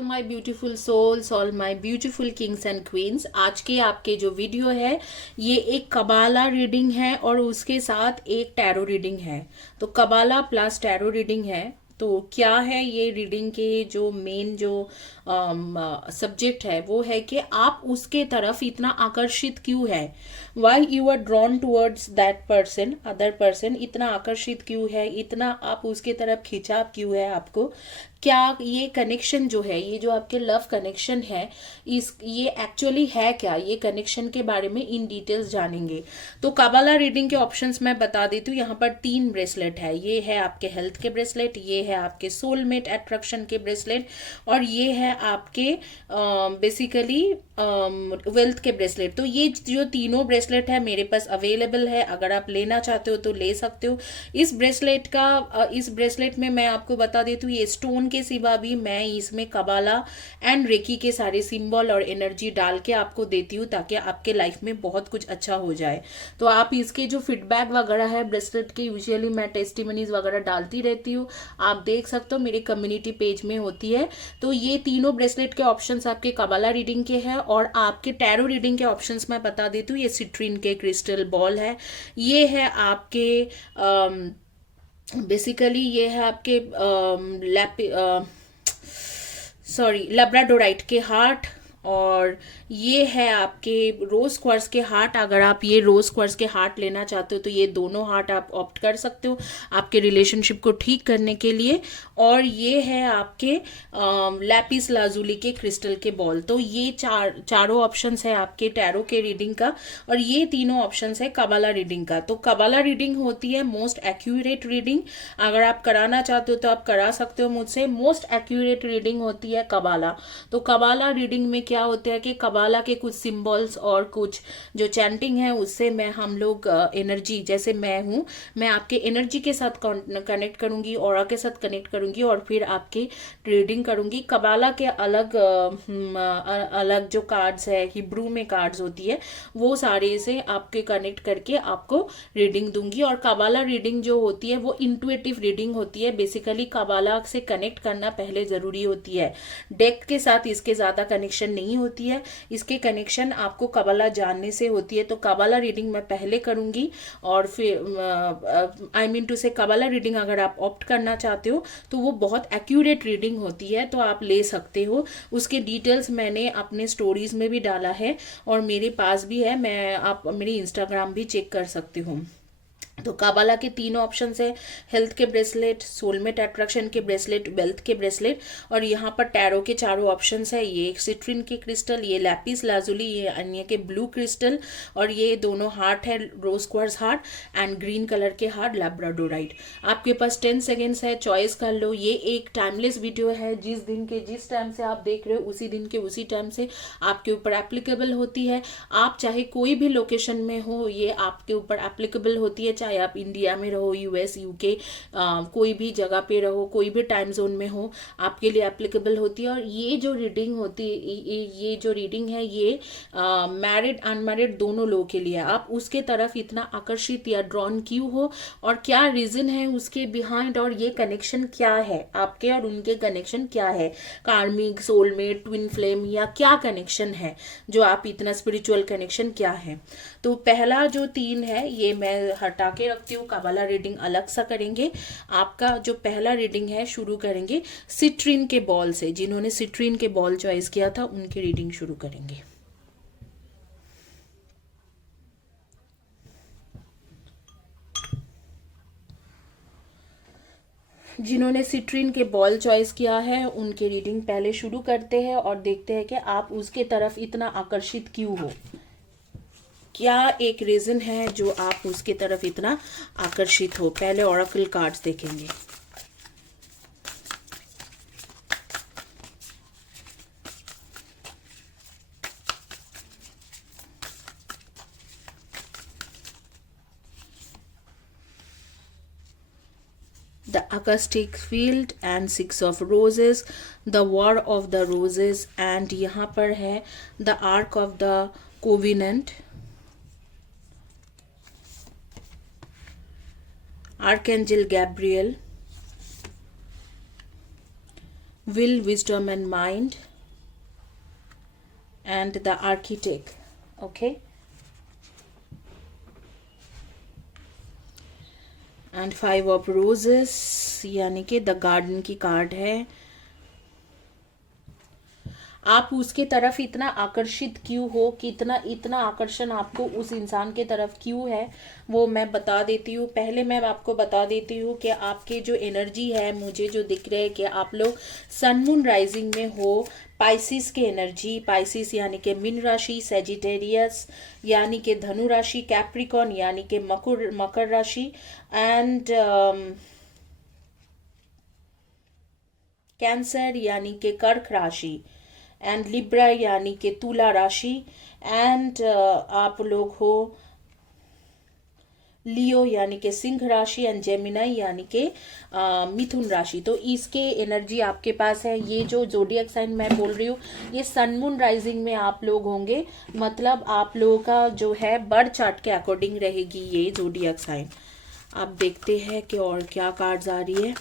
All my beautiful souls, all my beautiful kings and queens. आज के आपके जो वीडियो है ये एक कबाला रीडिंग है और उसके साथ एक टैरो रीडिंग है। तो कबाला प्लस टैरो रीडिंग है। तो क्या है ये रीडिंग के जो मेन जो सब्जेक्ट है वो है कि आप उसके तरफ इतना आकर्षित क्यों है, why you are drawn towards that person, other person, इतना आकर्षित क्यों है, इतना आप उसके तरफ खिंचाव क्यों है आपको, क्या ये कनेक्शन जो है, ये जो आपके लव कनेक्शन है, इस ये एक्चुअली है क्या, ये कनेक्शन के बारे में इन डिटेल्स जानेंगे। तो काबाला रीडिंग के ऑप्शंस मैं बता देती हूँ। यहाँ पर 3 ब्रेसलेट है। ये है आपके हेल्थ के ब्रेसलेट, ये है आपके सोलमेट अट्रैक्शन के ब्रेसलेट और ये है आपके बेसिकली वेल्थ के ब्रेसलेट। तो ये जो तीनों ब्रेसलेट है मेरे पास अवेलेबल है, अगर आप लेना चाहते हो तो ले सकते हो। इस ब्रेसलेट में मैं आपको बता देती हूँ, ये स्टोन के सिवा भी मैं इसमें कबाला एंड रेकी के सारे सिंबल और एनर्जी डाल के आपको देती हूँ ताकि आपके लाइफ में बहुत कुछ अच्छा हो जाए। तो आप इसके जो फीडबैक वगैरह है ब्रेसलेट के, यूजुअली मैं टेस्टिमनीज वगैरह डालती रहती हूँ, आप देख सकते हो मेरे कम्युनिटी पेज में होती है। तो ये तीनों ब्रेसलेट के ऑप्शंस आपके कबाला रीडिंग के हैं और आपके टैरो रीडिंग के ऑप्शंस मैं बता देती हूँ। ये सिट्रीन के क्रिस्टल बॉल है, ये है आपके बेसिकली ये है आपके लैब्राडोराइट के हार्ट, और ये है आपके रोज क्वार्ट्ज के हार्ट। अगर आप ये रोज क्वार्ट्ज के हार्ट लेना चाहते हो तो ये दोनों हार्ट आप ऑप्ट कर सकते हो आपके रिलेशनशिप को ठीक करने के लिए। और ये है आपके लैपिस लाजुली के क्रिस्टल के बॉल। तो ये चारों ऑप्शंस है आपके टैरो के रीडिंग का और ये तीनों ऑप्शंस है कबाला रीडिंग का। तो कबाला रीडिंग होती है मोस्ट एक्यूरेट रीडिंग। अगर आप कराना चाहते हो तो आप करा सकते हो मुझसे। मोस्ट एक्यूरेट रीडिंग होती है कबाला। तो कबाला रीडिंग में क्या होता है कि कबाला के कुछ सिंबल्स और कुछ जो चैंटिंग है उससे मैं हम लोग एनर्जी, जैसे मैं हूं, मैं आपके एनर्जी के साथ कनेक्ट करूंगी, ऑरा के साथ कनेक्ट करूंगी और फिर आपकी रीडिंग करूंगी। कबाला के अलग अलग जो कार्ड्स है, हिब्रू में कार्ड्स होती है, वो सारे से आपके कनेक्ट करके आपको रीडिंग दूंगी। और कबाला रीडिंग जो होती है वो इंट्यूटिव रीडिंग होती है। बेसिकली कबाला से कनेक्ट करना पहले जरूरी होती है, डेक के साथ इसके ज्यादा कनेक्शन नहीं होती है। इसके कनेक्शन आपको कबाला जानने से होती है। तो कबाला रीडिंग मैं पहले करूंगी और फिर आई मीन टू से कबाला रीडिंग अगर आप ऑप्ट करना चाहते हो तो वो बहुत एक्यूरेट रीडिंग होती है, तो आप ले सकते हो। उसके डिटेल्स मैंने अपने स्टोरीज में भी डाला है और मेरे पास भी है, मैं आप मेरी इंस्टाग्राम भी चेक कर सकते हो। तो काबाला के 3 ऑप्शंस है, हेल्थ के ब्रेसलेट, सोलमेट अट्रैक्शन के ब्रेसलेट, वेल्थ के ब्रेसलेट, और यहाँ पर टैरो के चारों ऑप्शंस है। ये सिट्रिन के क्रिस्टल, ये लैपिस लाजुली, ये अन्य के ब्लू क्रिस्टल, और ये दोनों हार्ट है, rose quartz heart and green colour के हार्ट लैब्राडोराइट। आपके पास 10 सेकेंड्स है, चॉइस कर लो। ये एक टाइमलेस वीडियो है, जिस दिन के जिस टाइम से आप देख रहे हो उसी दिन के उसी टाइम से आपके ऊपर एप्लीकेबल होती है। आप चाहे कोई भी लोकेशन में हो, ये आपके ऊपर एप्लीकेबल होती है, चाहे आप इंडिया में रहो, यूएस, यूके, कोई भी जगह पे रहो, कोई भी टाइम जोन में हो, आपके लिए एप्लीकेबल होती है। और ये जो रीडिंग होती है, ये जो रीडिंग है, ये मैरिड अनमैरिड दोनों लोगों के लिए। आप उसके तरफ इतना आकर्षित या ड्रॉन क्यों हो और क्या रीजन है उसके बिहाइंड, और ये कनेक्शन क्या है आपके और उनके कनेक्शन क्या है, कार्मिक, सोलमेट, ट्विन फ्लेम, या क्या कनेक्शन है जो आप इतना स्पिरिचुअल कनेक्शन क्या है। तो पहला जो 3 है ये मैं हटा के रखती हूँ, काबाला रीडिंग अलग सा करेंगे। आपका जो पहला रीडिंग है शुरू करेंगे सिट्रीन के बॉल से। जिन्होंने सिट्रीन के बॉल चॉइस किया था उनकी रीडिंग शुरू करेंगे। जिन्होंने सिट्रीन के बॉल चॉइस किया है उनकी रीडिंग पहले शुरू करते हैं और देखते हैं कि आप उसके तरफ इतना आकर्षित क्यों हो, क्या एक रीजन है जो आप उसके तरफ इतना आकर्षित हो। पहले ओरेकल कार्ड्स देखेंगे। The acoustic field and 6 of roses, the war of the roses, and यहाँ पर है the ark of the covenant, archangel Gabriel, will, wisdom and mind, and the architect. Okay, and 5 of roses यानी कि the garden की card है। आप उसके तरफ इतना आकर्षित क्यों हो, कि इतना आकर्षण आपको उस इंसान के तरफ क्यों है, वो मैं बता देती हूँ। पहले मैं आपको बता देती हूँ कि आपके जो एनर्जी है, मुझे जो दिख रहा है कि आप लोग सन मून राइजिंग में हो पाइसिस के एनर्जी, पाइसिस यानी कि मीन राशि, सेजिटेरियस यानी कि धनु राशि, कैप्रिकॉन यानी कि मकर राशि, एंड कैंसर यानी कि कर्क राशि, एंड लिब्रा यानी कि तुला राशि, एंड आप लोग हो लियो यानी कि सिंह राशि, एंड जेमिनाई यानी कि मिथुन राशि। तो इसके एनर्जी आपके पास है। ये जो जोडियक साइन मैं बोल रही हूँ, ये सन मून राइजिंग में आप लोग होंगे, मतलब आप लोगों का जो है बर्थ चार्ट के अकॉर्डिंग रहेगी ये जोडियक साइन। आप देखते हैं कि और क्या कार्ड्स आ रही है।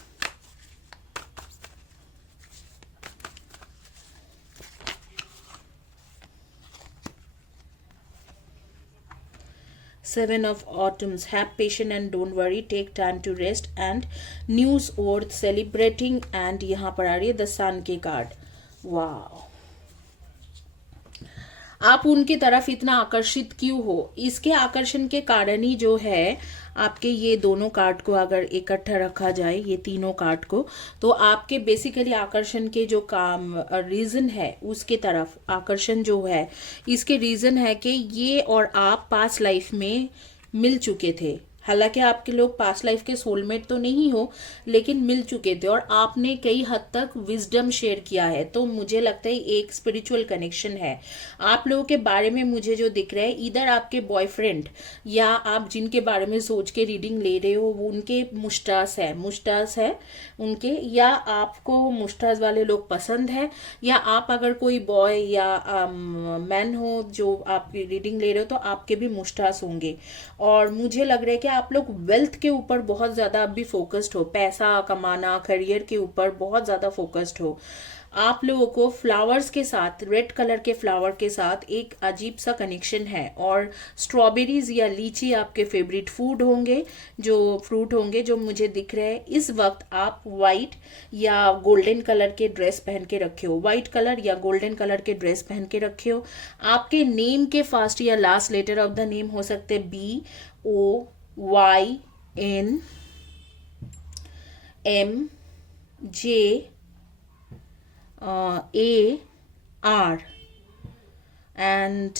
Seven of Autumns. Have patience and don't worry. Take time to rest and news worth celebrating. And यहाँ पर आ रही है द सन की कार्ड। वाह, आप उनकी तरफ इतना आकर्षित क्यों हो, इसके आकर्षण के कारण ही जो है आपके ये दोनों कार्ड को अगर इकट्ठा रखा जाए, ये तीनों कार्ड को, तो आपके बेसिकली आकर्षण के जो काम रीजन है, उसके तरफ आकर्षण जो है, इसके रीजन है कि ये और आप पास्ट लाइफ में मिल चुके थे। हालांकि आपके लोग पास्ट लाइफ के सोलमेट तो नहीं हो, लेकिन मिल चुके थे और आपने कई हद तक विजडम शेयर किया है। तो मुझे लगता है एक स्पिरिचुअल कनेक्शन है आप लोगों के बारे में। मुझे जो दिख रहा है, इधर आपके बॉयफ्रेंड या आप जिनके बारे में सोच के रीडिंग ले रहे हो, वो उनके मुस्टास है उनके, या आपको मुस्टास वाले लोग पसंद है, या आप अगर कोई बॉय या मैन हो जो आप रीडिंग ले रहे हो, तो आपके भी मुस्टास होंगे। और मुझे लग रहा है कि आप लोग वेल्थ के ऊपर बहुत ज्यादा अभी फोकस्ड हो, पैसा कमाना, करियर के ऊपर बहुत ज्यादा फोकस्ड हो। आप लोगों को फ्लावर्स के साथ, रेड कलर के फ्लावर के साथ एक अजीब सा कनेक्शन है। और स्ट्रॉबेरीज या लीची आपके फेवरेट फूड होंगे, जो फ्रूट होंगे जो मुझे दिख रहे हैं। इस वक्त आप वाइट या गोल्डन कलर के ड्रेस पहन के रखे हो, वाइट कलर या गोल्डन कलर के ड्रेस पहन के रखे हो। आपके नेम के फर्स्ट या last letter of the name हो सकते हैं BOYN MJAR, एंड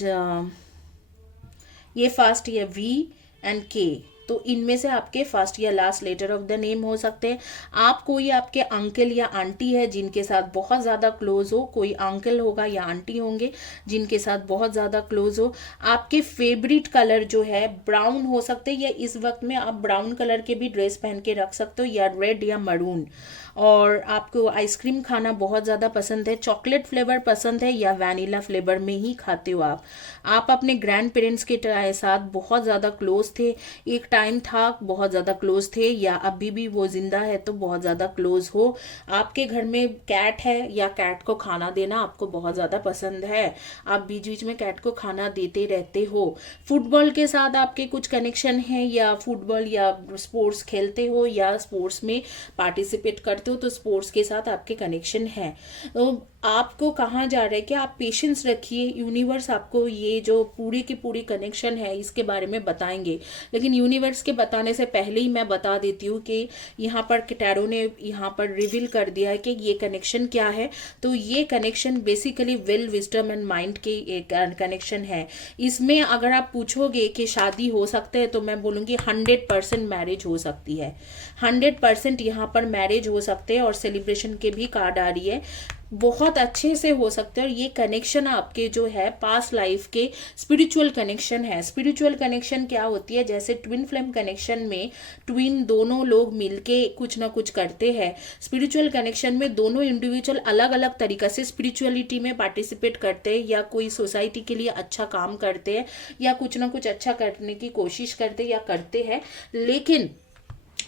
ये फर्स्ट या V एंड K। तो इनमें से आपके फर्स्ट या last letter of the name हो सकते हैं। आप कोई आपके अंकल या आंटी है जिनके साथ बहुत ज़्यादा क्लोज हो, कोई अंकल होगा या आंटी होंगे जिनके साथ बहुत ज़्यादा क्लोज हो। आपके फेवरेट कलर जो है ब्राउन हो सकते हैं, या इस वक्त में आप ब्राउन कलर के भी ड्रेस पहन के रख सकते हो, या रेड या मरून। और आपको आइसक्रीम खाना बहुत ज़्यादा पसंद है, चॉकलेट फ्लेवर पसंद है, या वैनिला फ्लेवर में ही खाते हो आप अपने ग्रैंड पेरेंट्स के साथ बहुत ज़्यादा क्लोज थे, एक टाइम था बहुत ज़्यादा क्लोज थे, या अभी भी वो जिंदा है तो बहुत ज़्यादा क्लोज हो। आपके घर में कैट है, या कैट को खाना देना आपको बहुत ज़्यादा पसंद है, आप बीच बीच में कैट को खाना देते रहते हो। फुटबॉल के साथ आपके कुछ कनेक्शन है, या फुटबॉल या स्पोर्ट्स खेलते हो, या स्पोर्ट्स में पार्टिसिपेट करते हो, तो स्पोर्ट्स के साथ आपके कनेक्शन है। तो आपको कहाँ जा रहा है कि आप पेशेंस रखिए, यूनिवर्स आपको ये जो पूरी की पूरी कनेक्शन है इसके बारे में बताएंगे। लेकिन यूनिवर्स के बताने से पहले ही मैं बता देती हूँ कि यहाँ पर टैरो ने यहाँ पर रिवील कर दिया है कि ये कनेक्शन क्या है। तो ये connection basically will, wisdom and mind के एक कनेक्शन है। इसमें अगर आप पूछोगे कि शादी हो सकता है, तो मैं बोलूँगी 100% मैरिज हो सकती है, 100% यहाँ पर मैरिज हो सकते हैं। और सेलिब्रेशन के भी कार्ड आ रही है, बहुत अच्छे से हो सकते हैं। और ये कनेक्शन आपके जो है पास्ट लाइफ के स्पिरिचुअल कनेक्शन है। स्पिरिचुअल कनेक्शन क्या होती है, जैसे ट्विन फ्लेम कनेक्शन में ट्विन दोनों लोग मिलके कुछ ना कुछ करते हैं, स्पिरिचुअल कनेक्शन में दोनों इंडिविजुअल अलग अलग तरीके से स्पिरिचुअलिटी में पार्टिसिपेट करते हैं, या कोई सोसाइटी के लिए अच्छा काम करते हैं, या कुछ ना कुछ अच्छा करने की कोशिश करते हैं या करते हैं। लेकिन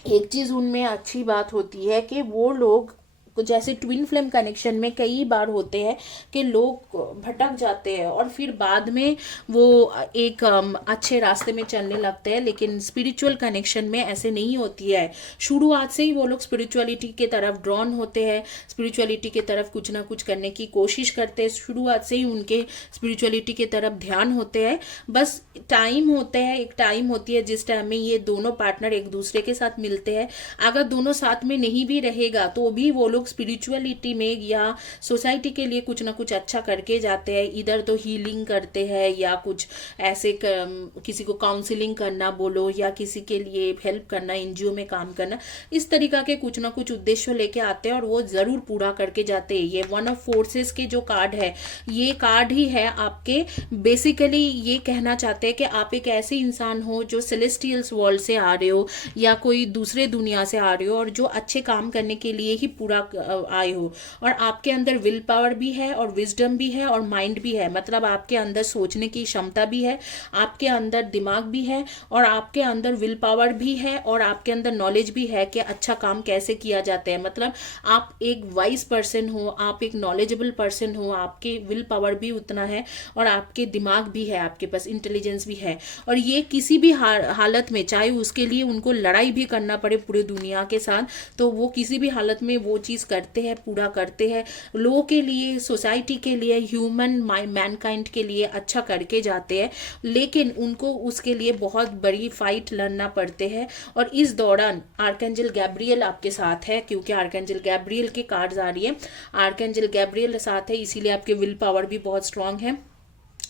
एक चीज उनमें अच्छी बात होती है कि वो लोग जैसे ट्विन फ्लेम कनेक्शन में कई बार होते हैं कि लोग भटक जाते हैं और फिर बाद में वो एक अच्छे रास्ते में चलने लगते हैं, लेकिन स्पिरिचुअल कनेक्शन में ऐसे नहीं होती है। शुरुआत से ही वो लोग स्पिरिचुअलिटी के तरफ ड्रॉन होते हैं, स्पिरिचुअलिटी के तरफ कुछ ना कुछ करने की कोशिश करते हैं, शुरुआत से ही उनके स्पिरिचुअलिटी के तरफ ध्यान होते हैं। बस टाइम होता है, एक टाइम होती है जिस टाइम में ये दोनों पार्टनर एक दूसरे के साथ मिलते हैं। अगर दोनों साथ में नहीं भी रहेगा तो भी वो लोग स्पिरिचुअलिटी में या सोसाइटी के लिए कुछ ना कुछ अच्छा करके जाते हैं। इधर तो हीलिंग करते हैं या कुछ ऐसे किसी को काउंसलिंग करना बोलो या किसी के लिए हेल्प करना, एनजीओ में काम करना, इस तरीका के कुछ ना कुछ उद्देश्य लेके आते हैं और वो जरूर पूरा करके जाते हैं। ये वन ऑफ फोर्सेस के जो कार्ड है, ये कार्ड ही है आपके बेसिकली ये कहना चाहते हैं कि आप एक ऐसे इंसान हो जो सेलेस्टियल्स वर्ल्ड से आ रहे हो या कोई दूसरे दुनिया से आ रहे हो और जो अच्छे काम करने के लिए ही पूरा आए हो, और आपके अंदर विल पावर भी है और विजडम भी है और माइंड भी है। मतलब आपके अंदर सोचने की क्षमता भी है, आपके अंदर दिमाग भी है और आपके अंदर विल पावर भी है और आपके अंदर नॉलेज भी है कि अच्छा काम कैसे किया जाता है। मतलब आप एक वाइज पर्सन हो, आप एक नॉलेजेबल पर्सन हो, आपके विल पावर भी उतना है और आपके दिमाग भी है, आपके पास इंटेलिजेंस भी है। और ये किसी भी हालत में, चाहे उसके लिए उनको लड़ाई भी करना पड़े पूरे दुनिया के साथ, तो वो किसी भी हालत में वो चीज़ करते हैं, पूरा करते हैं। लोगों के लिए, सोसाइटी के लिए, ह्यूमन मैनकाइंड के लिए अच्छा करके जाते हैं, लेकिन उनको उसके लिए बहुत बड़ी फाइट लड़ना पड़ते हैं। और इस दौरान आर्कएंजल गैब्रियल आपके साथ है, क्योंकि आर्कएंजल गैब्रियल के कार्ड्स आ रही है, आर्कएंजल गैब्रियल साथ है, इसीलिए आपके विल पावर भी बहुत स्ट्रांग है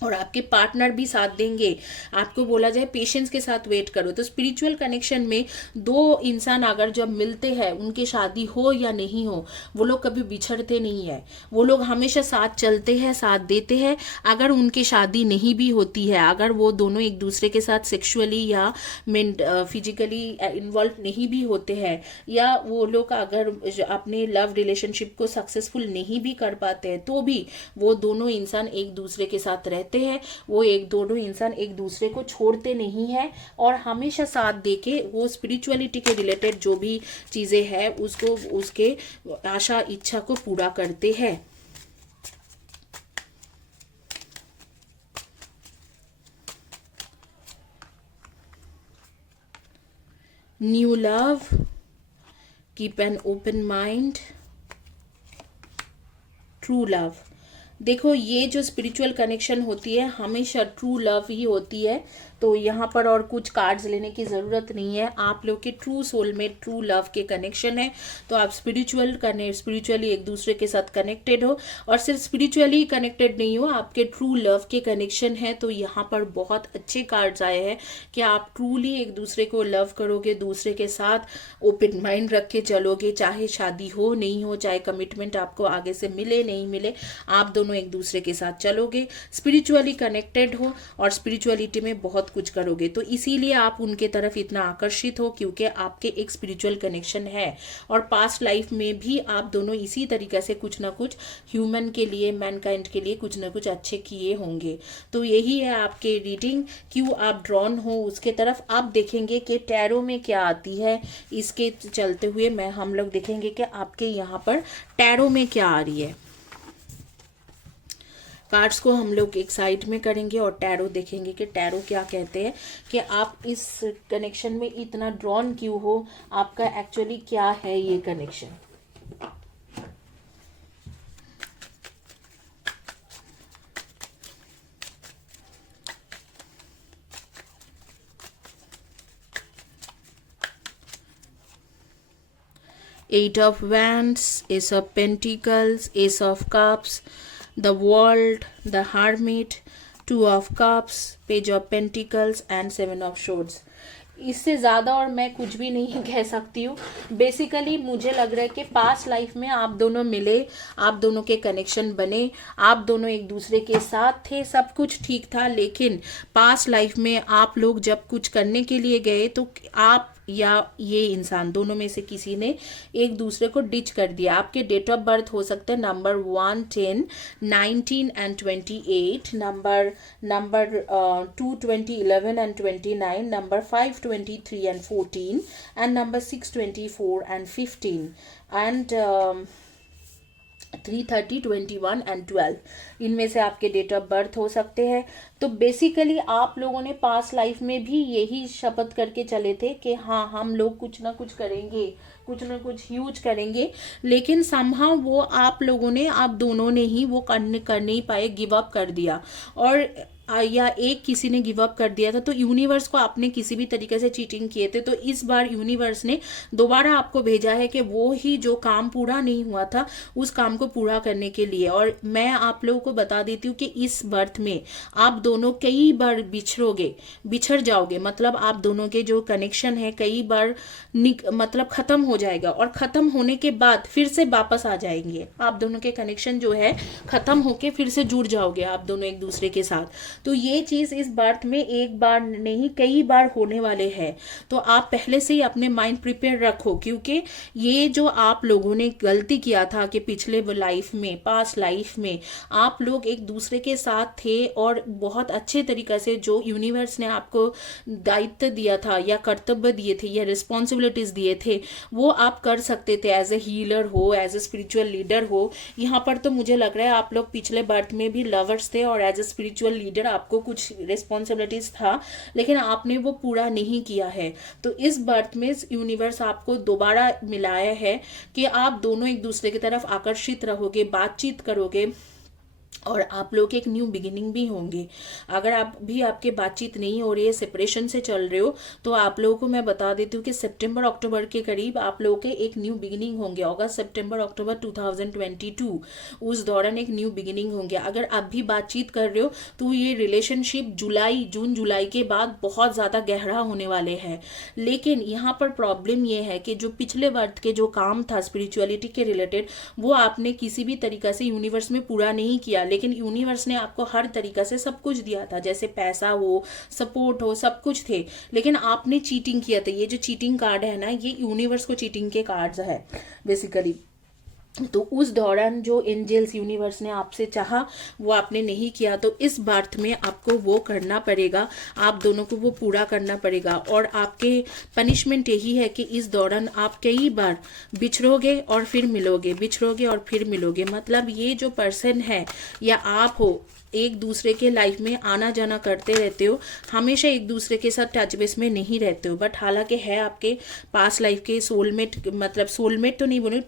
और आपके पार्टनर भी साथ देंगे। आपको बोला जाए पेशेंस के साथ वेट करो। तो स्पिरिचुअल कनेक्शन में दो इंसान अगर जब मिलते हैं, उनकी शादी हो या नहीं हो, वो लोग कभी बिछड़ते नहीं है, वो लोग हमेशा साथ चलते हैं, साथ देते हैं। अगर उनकी शादी नहीं भी होती है, अगर वो दोनों एक दूसरे के साथ सेक्सुअली या फिजिकली इन्वॉल्व नहीं भी होते हैं, या वो लोग अगर अपने लव रिलेशनशिप को सक्सेसफुल नहीं भी कर पाते हैं, तो भी वो दोनों इंसान एक दूसरे के साथ रहते हैं। वो दोनों इंसान एक दूसरे को छोड़ते नहीं है और हमेशा साथ देके वो स्पिरिचुअलिटी के रिलेटेड जो भी चीजें हैं उसको, उसके आशा इच्छा को पूरा करते हैं। New love, keep an open mind, true love. देखो ये जो स्पिरिचुअल कनेक्शन होती है हमेशा ट्रू लव ही होती है। तो यहाँ पर और कुछ कार्ड्स लेने की ज़रूरत नहीं है। आप लोग के ट्रू सोल में ट्रू लव के कनेक्शन है, तो आप स्पिरिचुअली एक दूसरे के साथ कनेक्टेड हो। और सिर्फ स्पिरिचुअली कनेक्टेड नहीं हो, आपके ट्रू लव के कनेक्शन है। तो यहाँ पर बहुत अच्छे कार्ड्स आए हैं कि आप ट्रूली एक दूसरे को लव करोगे, दूसरे के साथ ओपन माइंड रख के चलोगे, चाहे शादी हो नहीं हो, चाहे कमिटमेंट आपको आगे से मिले नहीं मिले, आप दोनों एक दूसरे के साथ चलोगे, स्पिरिचुअली कनेक्टेड हो और स्पिरिचुअलिटी में बहुत कुछ करोगे। तो इसीलिए आप उनके तरफ इतना आकर्षित हो, क्योंकि आपके एक स्पिरिचुअल कनेक्शन है। और पास्ट लाइफ में भी आप दोनों इसी तरीके से कुछ ना कुछ ह्यूमन के लिए, मैनकाइंड के लिए कुछ ना कुछ अच्छे किए होंगे। तो यही है आपके रीडिंग, क्यों आप ड्रॉन हो उसके तरफ। आप देखेंगे कि टैरो में क्या आती है, इसके चलते हुए हम लोग देखेंगे कि आपके यहाँ पर टैरो में क्या आ रही है। कार्ड्स को हम लोग एक साइड में करेंगे और टैरो देखेंगे कि टैरो क्या कहते हैं, कि आप इस कनेक्शन में इतना ड्रॉन क्यों हो, आपका एक्चुअली क्या है ये connection. Eight of Wands, Ace of Pentacles, Ace of Cups, the World, the Hermit, Two of Cups, Page of Pentacles and Seven of Swords। इससे ज़्यादा और मैं कुछ भी नहीं कह सकती हूँ। बेसिकली मुझे लग रहा है कि पास्ट लाइफ में आप दोनों मिले, आप दोनों के कनेक्शन बने, आप दोनों एक दूसरे के साथ थे, सब कुछ ठीक था, लेकिन पास्ट लाइफ में आप लोग जब कुछ करने के लिए गए तो आप या ये इंसान दोनों में से किसी ने एक दूसरे को डिच कर दिया। आपके डेट ऑफ बर्थ हो सकते हैं number 1, 10, 19 and 28, number 2, 20, 11 and 29, number 5, 23 and 14 and number 6, 24 and 15 and 3, 30, 21 and 12 इनमें से आपके डेट ऑफ बर्थ हो सकते हैं। तो बेसिकली आप लोगों ने पास्ट लाइफ में भी यही शपथ करके चले थे कि हाँ हम लोग कुछ ना कुछ करेंगे, कुछ ना कुछ ह्यूज करेंगे, लेकिन समहाउ वो आप लोगों ने, आप दोनों ने ही वो कर नहीं पाए, गिव अप कर दिया। और या एक किसी ने गिव अप कर दिया था, तो यूनिवर्स को आपने किसी भी तरीके से चीटिंग किए थे, तो इस बार यूनिवर्स ने दोबारा आपको भेजा है कि वो ही जो काम पूरा नहीं हुआ था उस काम को पूरा करने के लिए। और मैं आप लोगों को बता देती हूँ कि इस बर्थ में आप दोनों कई बार बिछड़ जाओगे, मतलब आप दोनों के जो कनेक्शन है कई बार मतलब खत्म हो जाएगा, और खत्म होने के बाद फिर से वापस आ जाएंगे। आप दोनों के कनेक्शन जो है खत्म होके फिर से जुड़ जाओगे आप दोनों एक दूसरे के साथ। तो ये चीज इस बर्थ में एक बार नहीं कई बार होने वाले हैं। तो आप पहले से ही अपने माइंड प्रिपेयर रखो, क्योंकि ये जो आप लोगों ने गलती किया था कि पिछले लाइफ में, पास्ट लाइफ में आप लोग एक दूसरे के साथ थे और बहुत अच्छे तरीके से जो यूनिवर्स ने आपको दायित्व दिया था या कर्तव्य दिए थे या रिस्पॉन्सिबिलिटीज दिए थे वो आप कर सकते थे। एज ए हीलर हो, एज ए स्पिरिचुअल लीडर हो, यहाँ पर तो मुझे लग रहा है आप लोग पिछले बर्थ में भी लवर्स थे और एज ए स्पिरिचुअल लीडर आपको कुछ रिस्पॉन्सिबिलिटीज था, लेकिन आपने वो पूरा नहीं किया है। तो इस बर्थ में यूनिवर्स आपको दोबारा मिलाया है कि आप दोनों एक दूसरे की तरफ आकर्षित रहोगे, बातचीत करोगे और आप लोग एक न्यू बिगिनिंग भी होंगे। अगर आप भी आपके बातचीत नहीं हो रही है, सेपरेशन से चल रहे हो, तो आप लोगों को मैं बता देती हूँ कि सितंबर अक्टूबर के करीब आप लोगों के एक न्यू बिगिनिंग होंगे। अगस्त सितंबर अक्टूबर 2022 उस दौरान एक न्यू बिगिनिंग होंगे। अगर आप भी बातचीत कर रहे हो तो ये रिलेशनशिप जून जुलाई के बाद बहुत ज़्यादा गहरा होने वाले हैं। लेकिन यहाँ पर प्रॉब्लम ये है कि जो पिछले वर्ष के जो काम था स्पिरिचुअलिटी के रिलेटेड, वो आपने किसी भी तरीका से यूनिवर्स में पूरा नहीं किया। लेकिन यूनिवर्स ने आपको हर तरीका से सब कुछ दिया था, जैसे पैसा हो, सपोर्ट हो, सब कुछ थे, लेकिन आपने चीटिंग किया था। ये जो चीटिंग कार्ड है ना, ये यूनिवर्स को चीटिंग के कार्ड्स है बेसिकली। तो उस दौरान जो एंजल्स यूनिवर्स ने आपसे चाहा वो आपने नहीं किया, तो इस बर्थ में आपको वो करना पड़ेगा, आप दोनों को वो पूरा करना पड़ेगा। और आपके पनिशमेंट यही है कि इस दौरान आप कई बार बिछड़ोगे और फिर मिलोगे, बिछड़ोगे और फिर मिलोगे। मतलब ये जो पर्सन है या आप हो, एक दूसरे के लाइफ में आना जाना करते रहते हो, हमेशा एक दूसरे के साथ टच बेस में नहीं रहते हो, बट हालांकि है आपके पास्ट लाइफ के सोलमेट, मतलब सोलमेट तो नहीं बोले,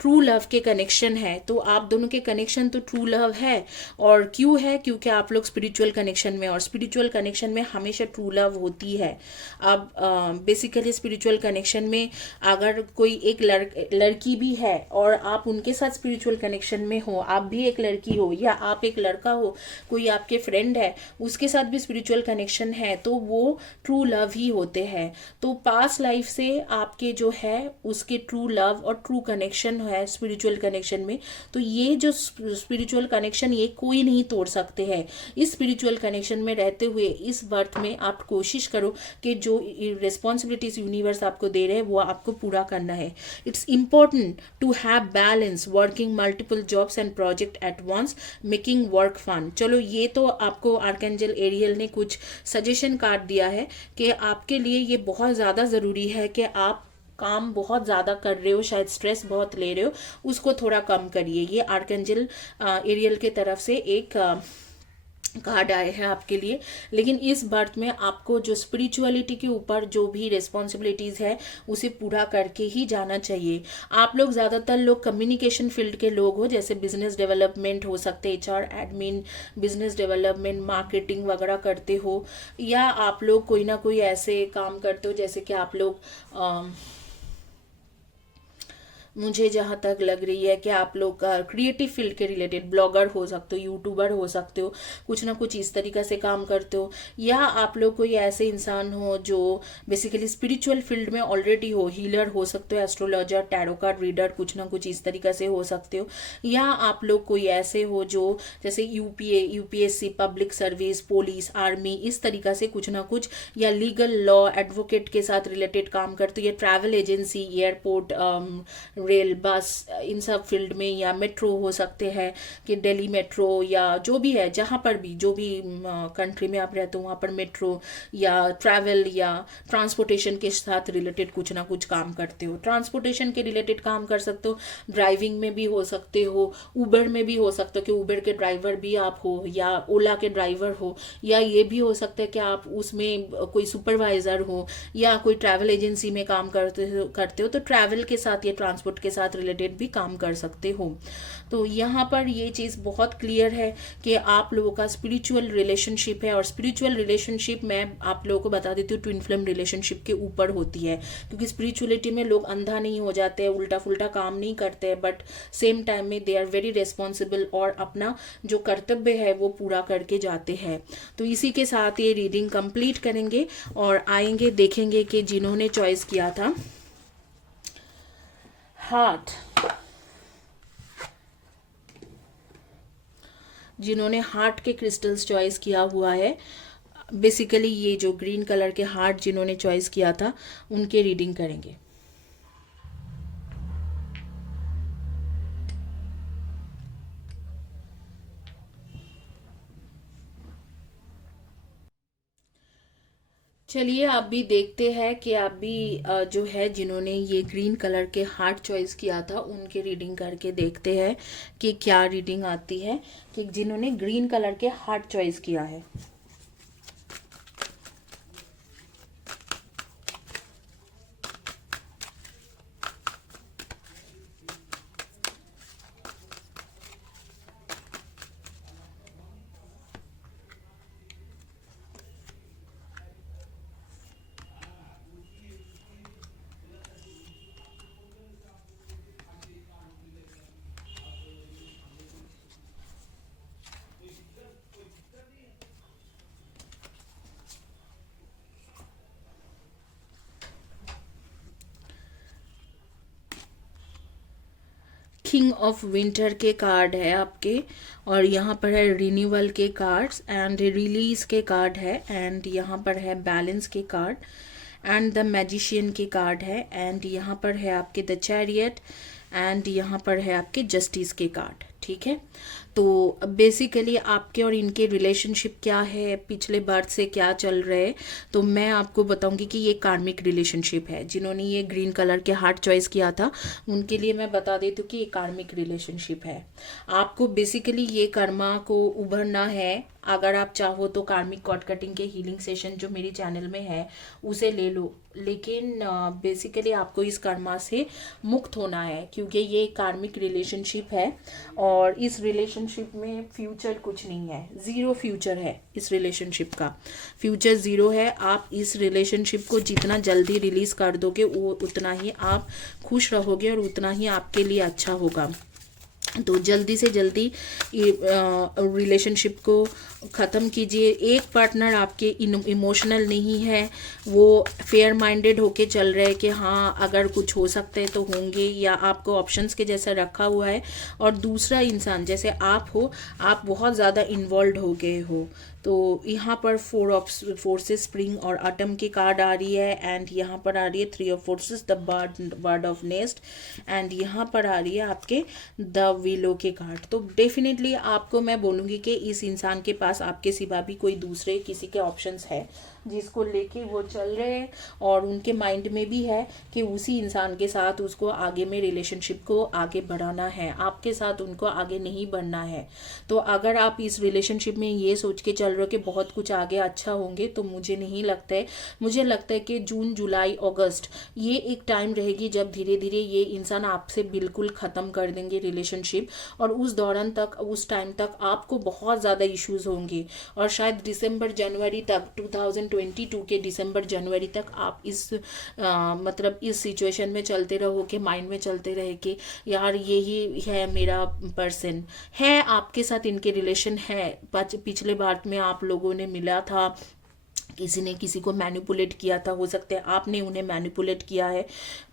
ट्रू लव के कनेक्शन है। तो आप दोनों के कनेक्शन तो ट्रू लव है। और क्यों है? क्योंकि आप लोग स्पिरिचुअल कनेक्शन में, और स्पिरिचुअल कनेक्शन में हमेशा ट्रू लव होती है। अब बेसिकली स्पिरिचुअल कनेक्शन में अगर कोई एक लड़की भी है और आप उनके साथ स्पिरिचुअल कनेक्शन में हो, आप भी एक लड़की हो या आप एक लड़का हो, कोई आपके फ्रेंड है उसके साथ भी स्पिरिचुअल कनेक्शन है, तो वो ट्रू लव ही होते हैं। तो पास्ट लाइफ से आपके जो है उसके ट्रू लव और ट्रू कनेक्शन है स्पिरिचुअल कनेक्शन में। तो ये जो स्पिरिचुअल कनेक्शन ये कोई नहीं तोड़ सकते हैं। इस स्पिरिचुअल कनेक्शन में रहते हुए इस बर्थ में आप कोशिश करो कि जो रिस्पॉन्सिबिलिटीज यूनिवर्स आपको दे रहे हैं वो आपको पूरा करना है। It's important to have balance working multiple jobs and project at once, making work fun. चलो ये तो आपको आर्कएंजल एरियल ने कुछ सजेशन कार्ड दिया है कि आपके लिए ये बहुत ज़्यादा ज़रूरी है कि आप काम बहुत ज़्यादा कर रहे हो, शायद स्ट्रेस बहुत ले रहे हो, उसको थोड़ा कम करिए। ये आर्कएंजल एरियल के तरफ से एक कार्ड आए हैं आपके लिए। लेकिन इस बर्थ में आपको जो स्पिरिचुअलिटी के ऊपर जो भी रिस्पॉन्सिबिलिटीज़ है उसे पूरा करके ही जाना चाहिए। आप लोग ज़्यादातर लोग कम्युनिकेशन फील्ड के लोग हो, जैसे बिजनेस डेवलपमेंट हो सकते, HR admin, business development, marketing वगैरह करते हो, या आप लोग कोई ना कोई ऐसे काम करते हो जैसे कि आप लोग मुझे जहाँ तक लग रही है कि आप लोग क्रिएटिव फील्ड के रिलेटेड ब्लॉगर हो सकते हो, यूट्यूबर हो सकते हो, कुछ ना कुछ इस तरीके से काम करते हो, या आप लोग कोई ऐसे इंसान हो जो बेसिकली स्पिरिचुअल फील्ड में ऑलरेडी हो, हीलर हो सकते हो, एस्ट्रोलॉजर, टैरो कार्ड रीडर, कुछ ना कुछ इस तरीके से हो सकते हो, या आप लोग कोई ऐसे हो जो जैसे UPSC, public service, police, army, इस तरीका से कुछ ना कुछ, या लीगल लॉ, एडवोकेट के साथ रिलेटेड काम करते हो, या ट्रैवल एजेंसी, एयरपोर्ट, रेल, बस, इन सब फील्ड में, या मेट्रो हो सकते हैं कि दिल्ली मेट्रो, या जो भी है, जहाँ पर भी जो भी कंट्री में आप रहते हो वहाँ पर मेट्रो, या ट्रैवल या ट्रांसपोर्टेशन के साथ रिलेटेड कुछ ना कुछ काम करते हो, ट्रांसपोर्टेशन के रिलेटेड काम कर सकते हो, ड्राइविंग में भी हो सकते हो, उबर में भी हो सकता है कि उबर के ड्राइवर भी आप हो, या ओला के ड्राइवर हो, या ये भी हो सकता है कि आप उसमें कोई सुपरवाइजर हो, या कोई ट्रैवल एजेंसी में काम करते हो तो ट्रैवल के साथ या ट्रांसपोर्ट के साथ रिलेटेड भी काम कर सकते हो। तो यहाँ पर ये चीज़ बहुत क्लियर है कि आप लोगों का स्पिरिचुअल रिलेशनशिप है, और स्पिरिचुअल रिलेशनशिप मैं आप लोगों को बता देती हूँ ट्विन फ्लेम रिलेशनशिप के ऊपर होती है, क्योंकि स्पिरिचुअलिटी में लोग अंधा नहीं हो जाते हैं, उल्टा फुल्टा काम नहीं करते हैं, बट सेम टाइम में दे आर वेरी रेस्पॉन्सिबल और अपना जो कर्तव्य है वो पूरा करके जाते हैं। तो इसी के साथ ये रीडिंग कंप्लीट करेंगे और आएंगे, देखेंगे कि जिन्होंने चॉइस किया था हार्ट, जिन्होंने हार्ट के क्रिस्टल्स चॉइस किया हुआ है, बेसिकली ये जो ग्रीन कलर के हार्ट जिन्होंने चॉइस किया था उनके रीडिंग करेंगे। चलिए आप भी देखते हैं कि आप भी जो है जिन्होंने ये ग्रीन कलर के हार्ट चॉइस किया था उनके रीडिंग करके देखते हैं कि क्या रीडिंग आती है, कि जिन्होंने ग्रीन कलर के हार्ट चॉइस किया है। किंग ऑफ विंटर के कार्ड है आपके, और यहाँ पर है रिन्यूअल के कार्ड्स एंड रिलीज के कार्ड है, एंड यहाँ पर है बैलेंस के कार्ड, एंड द मैजिशियन के कार्ड है, एंड यहाँ पर है आपके द चैरियट, एंड यहाँ पर है आपके जस्टिस के कार्ड। ठीक है, तो बेसिकली आपके और इनके रिलेशनशिप क्या है, पिछले बर्थ से क्या चल रहे हैं, तो मैं आपको बताऊंगी कि ये कार्मिक रिलेशनशिप है। जिन्होंने ये ग्रीन कलर के हार्ट चॉइस किया था उनके लिए मैं बता देती हूँ कि ये कार्मिक रिलेशनशिप है। आपको बेसिकली ये कर्मा को उभरना है। अगर आप चाहो तो कार्मिक कॉर्ड कटिंग के हीलिंग सेशन जो मेरी चैनल में है उसे ले लो, लेकिन बेसिकली आपको इस कर्मा से मुक्त होना है, क्योंकि ये कार्मिक रिलेशनशिप है और इस रिलेशनशिप में फ्यूचर कुछ नहीं है, ज़ीरो फ्यूचर है इस रिलेशनशिप का, फ्यूचर ज़ीरो है। आप इस रिलेशनशिप को जितना जल्दी रिलीज़ कर दोगे वो उतना ही आप खुश रहोगे और उतना ही आपके लिए अच्छा होगा। तो जल्दी से जल्दी रिलेशनशिप को ख़त्म कीजिए। एक पार्टनर आपके इमोशनल नहीं है, वो फेयर माइंडेड होके चल रहे हैं कि हाँ अगर कुछ हो सकता है तो होंगे, या आपको ऑप्शंस के जैसा रखा हुआ है, और दूसरा इंसान जैसे आप हो, आप बहुत ज़्यादा इन्वॉल्व हो गए हो। तो यहाँ पर 4 ऑफ फोर्सेस स्प्रिंग और ऑटम की कार्ड आ रही है, एंड यहाँ पर आ रही है 3 of forces the bird of nest, and यहाँ पर आ रही है आपके द विलो के कार्ड। तो डेफिनेटली आपको मैं बोलूँगी कि इस इंसान के पास आपके सिवा भी कोई दूसरे किसी के ऑप्शंस है जिसको लेके वो चल रहे हैं, और उनके माइंड में भी है कि उसी इंसान के साथ उसको आगे में रिलेशनशिप को आगे बढ़ाना है, आपके साथ उनको आगे नहीं बढ़ना है। तो अगर आप इस रिलेशनशिप में ये सोच के चल रहे हो कि बहुत कुछ आगे अच्छा होंगे, तो मुझे नहीं लगता है। मुझे लगता है कि जून जुलाई अगस्त ये एक टाइम रहेगी जब धीरे धीरे ये इंसान आपसे बिल्कुल ख़त्म कर देंगे रिलेशनशिप, और उस दौरान तक, उस टाइम तक आपको बहुत ज़्यादा इश्यूज होंगे, और शायद दिसंबर जनवरी तक 2022 के दिसंबर जनवरी तक आप इस मतलब इस सिचुएशन में चलते रहो कि माइंड में चलते रहे कि यार यही है मेरा पर्सन है, आपके साथ इनके रिलेशन है, पिछले बार में आप लोगों ने मिला था, किसी ने किसी को मैनिपुलेट किया था, हो सकता है आपने उन्हें मैनिपुलेट किया है,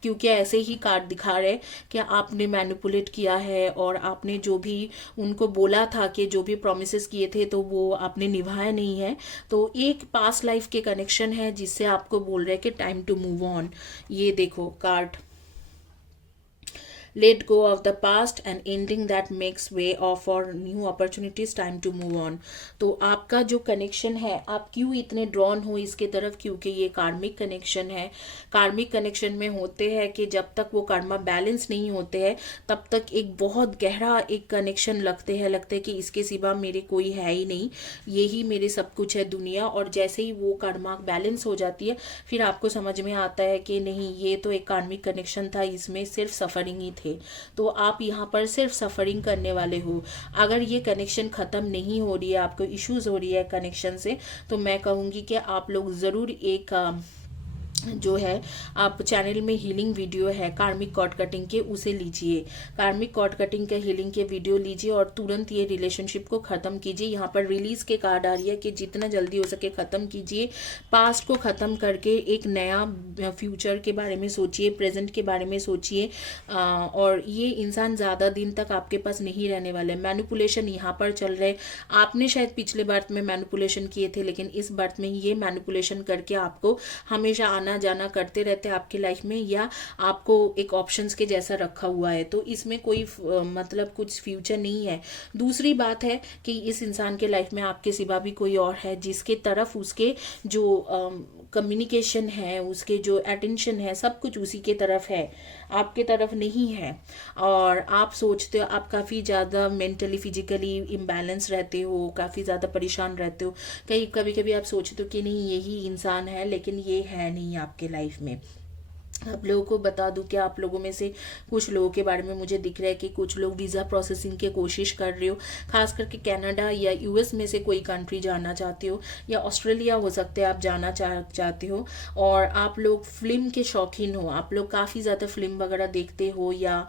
क्योंकि ऐसे ही कार्ड दिखा रहे कि आपने मैनिपुलेट किया है, और आपने जो भी उनको बोला था कि जो भी प्रोमिसेस किए थे तो वो आपने निभाया नहीं है। तो एक पास्ट लाइफ के कनेक्शन है जिससे आपको बोल रहे हैं कि टाइम टू मूव ऑन। ये देखो card let go of the past and ending that makes way of for new opportunities, time to move on. तो आपका जो कनेक्शन है, आप क्यों इतने ड्रॉन हो इसके तरफ, क्योंकि ये कार्मिक कनेक्शन है। कार्मिक कनेक्शन में होते हैं कि जब तक वो कर्मा बैलेंस नहीं होते हैं तब तक एक बहुत गहरा एक कनेक्शन लगते हैं कि इसके सिवा मेरे कोई है ही नहीं, यही मेरे सब कुछ है दुनिया। और जैसे ही वो कर्मा बैलेंस हो जाती है फिर आपको समझ में आता है कि नहीं, ये तो एक कार्मिक कनेक्शन था, इसमें सिर्फ सफरिंग ही थे। तो आप यहाँ पर सिर्फ सफरिंग करने वाले हो। अगर ये कनेक्शन ख़त्म नहीं हो रही है, आपको इश्यूज हो रही है कनेक्शन से, तो मैं कहूँगी कि आप लोग ज़रूर एक जो है आप चैनल में हीलिंग वीडियो है कार्मिक कॉर्ड कटिंग के, उसे लीजिए। कार्मिक कॉर्ड कटिंग के हीलिंग के वीडियो लीजिए और तुरंत ये रिलेशनशिप को ख़त्म कीजिए। यहाँ पर रिलीज के कार्ड आ रही है कि जितना जल्दी हो सके ख़त्म कीजिए। पास्ट को ख़त्म करके एक नया फ्यूचर के बारे में सोचिए, प्रेजेंट के बारे में सोचिए। और ये इंसान ज़्यादा दिन तक आपके पास नहीं रहने वाले। मैनिपुलेशन यहाँ पर चल रहे, आपने शायद पिछले बर्थ में मैनिपुलेशन किए थे, लेकिन इस बर्थ में ये मैनिपुलेशन करके आपको हमेशा आना जाना करते रहते हैं आपकी लाइफ में, या आपको एक ऑप्शंस के जैसा रखा हुआ है। तो इसमें कोई मतलब कुछ फ्यूचर नहीं है। दूसरी बात है कि इस इंसान के लाइफ में आपके सिवा भी कोई और है जिसके तरफ उसके जो कम्युनिकेशन है, उसके जो अटेंशन है, सब कुछ उसी के तरफ है, आपके तरफ नहीं है। और आप सोचते हो, आप काफ़ी ज़्यादा मेंटली फिजिकली इम्बैलेंस रहते हो, काफ़ी ज़्यादा परेशान रहते हो। कभी कभी आप सोचते हो कि नहीं यही इंसान है, लेकिन ये है नहीं आपके लाइफ में। आप लोगों को बता दूं कि आप लोगों में से कुछ लोगों के बारे में मुझे दिख रहा है कि कुछ लोग वीज़ा प्रोसेसिंग की कोशिश कर रहे हो, खास करके कनाडा या यूएस में से कोई कंट्री जाना चाहते हो, या ऑस्ट्रेलिया हो सकते हैं आप जाना चाहते हो। और आप लोग फिल्म के शौकीन हो, आप लोग काफ़ी ज़्यादा फिल्म वगैरह देखते हो, या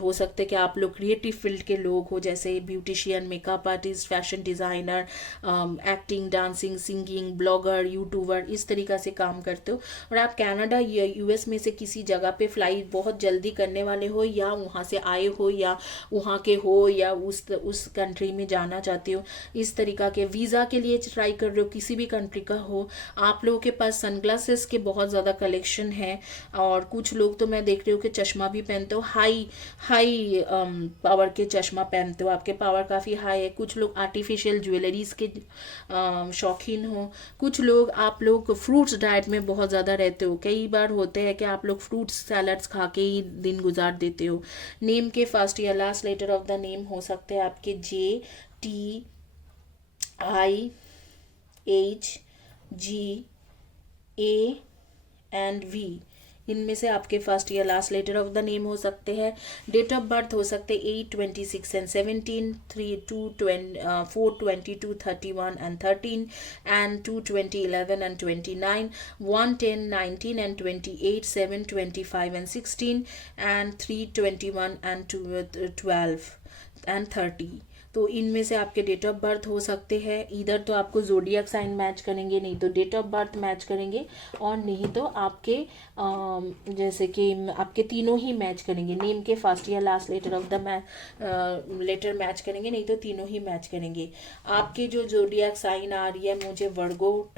हो सकता है कि आप लोग क्रिएटिव फील्ड के लोग हो, जैसे beautician, makeup artist, fashion designer, acting, dancing, singing, blogger, YouTuber, इस तरीक़ा से काम करते हो। और आप कनाडा या यूएस में से किसी जगह पे फ्लाइट बहुत जल्दी करने वाले हो, या वहाँ से आए हो, या वहाँ के हो, या उस कंट्री में जाना चाहते हो, इस तरीका के वीज़ा के लिए ट्राई कर रहे हो, किसी भी कंट्री का हो। आप लोगों के पास सनग्लासेस के बहुत ज़्यादा कलेक्शन है। और कुछ लोग तो मैं देख रही हूँ कि चश्मा भी पहनते हो, हाई पावर के चश्मा पहनते हो, आपके पावर काफ़ी हाई है। कुछ लोग आर्टिफिशियल ज्वेलरीज के शौकीन हो। कुछ लोग, आप लोग फ्रूट्स डाइट में बहुत ज़्यादा रहते हो। कई बार होते हैं कि आप लोग फ्रूट्स सैलड्स खा के ही दिन गुजार देते हो। नेम के फर्स्ट या last letter of the name हो सकते हैं आपके JTIHGANV, इनमें से आपके फर्स्ट या last letter of the name हो सकते हैं। डेट ऑफ बर्थ हो सकते 8, 26 and 17, 3, 2, 4, 22, 31 and 13, and 2, 20, 11 and 29, 1, 10, 19 and 28, 7, 25 and 16, and 3, 21 and 12 and 30। तो इनमें से आपके डेट ऑफ बर्थ हो सकते हैं। इधर तो आपको जोडियक साइन मैच करेंगे, नहीं तो डेट ऑफ बर्थ मैच करेंगे, और नहीं तो आपके जैसे कि आपके तीनों ही मैच करेंगे। नेम के फर्स्ट या last letter of the letter match करेंगे, नहीं तो तीनों ही मैच करेंगे। आपके जो जोडियक साइन आ रही है मुझे वर्गो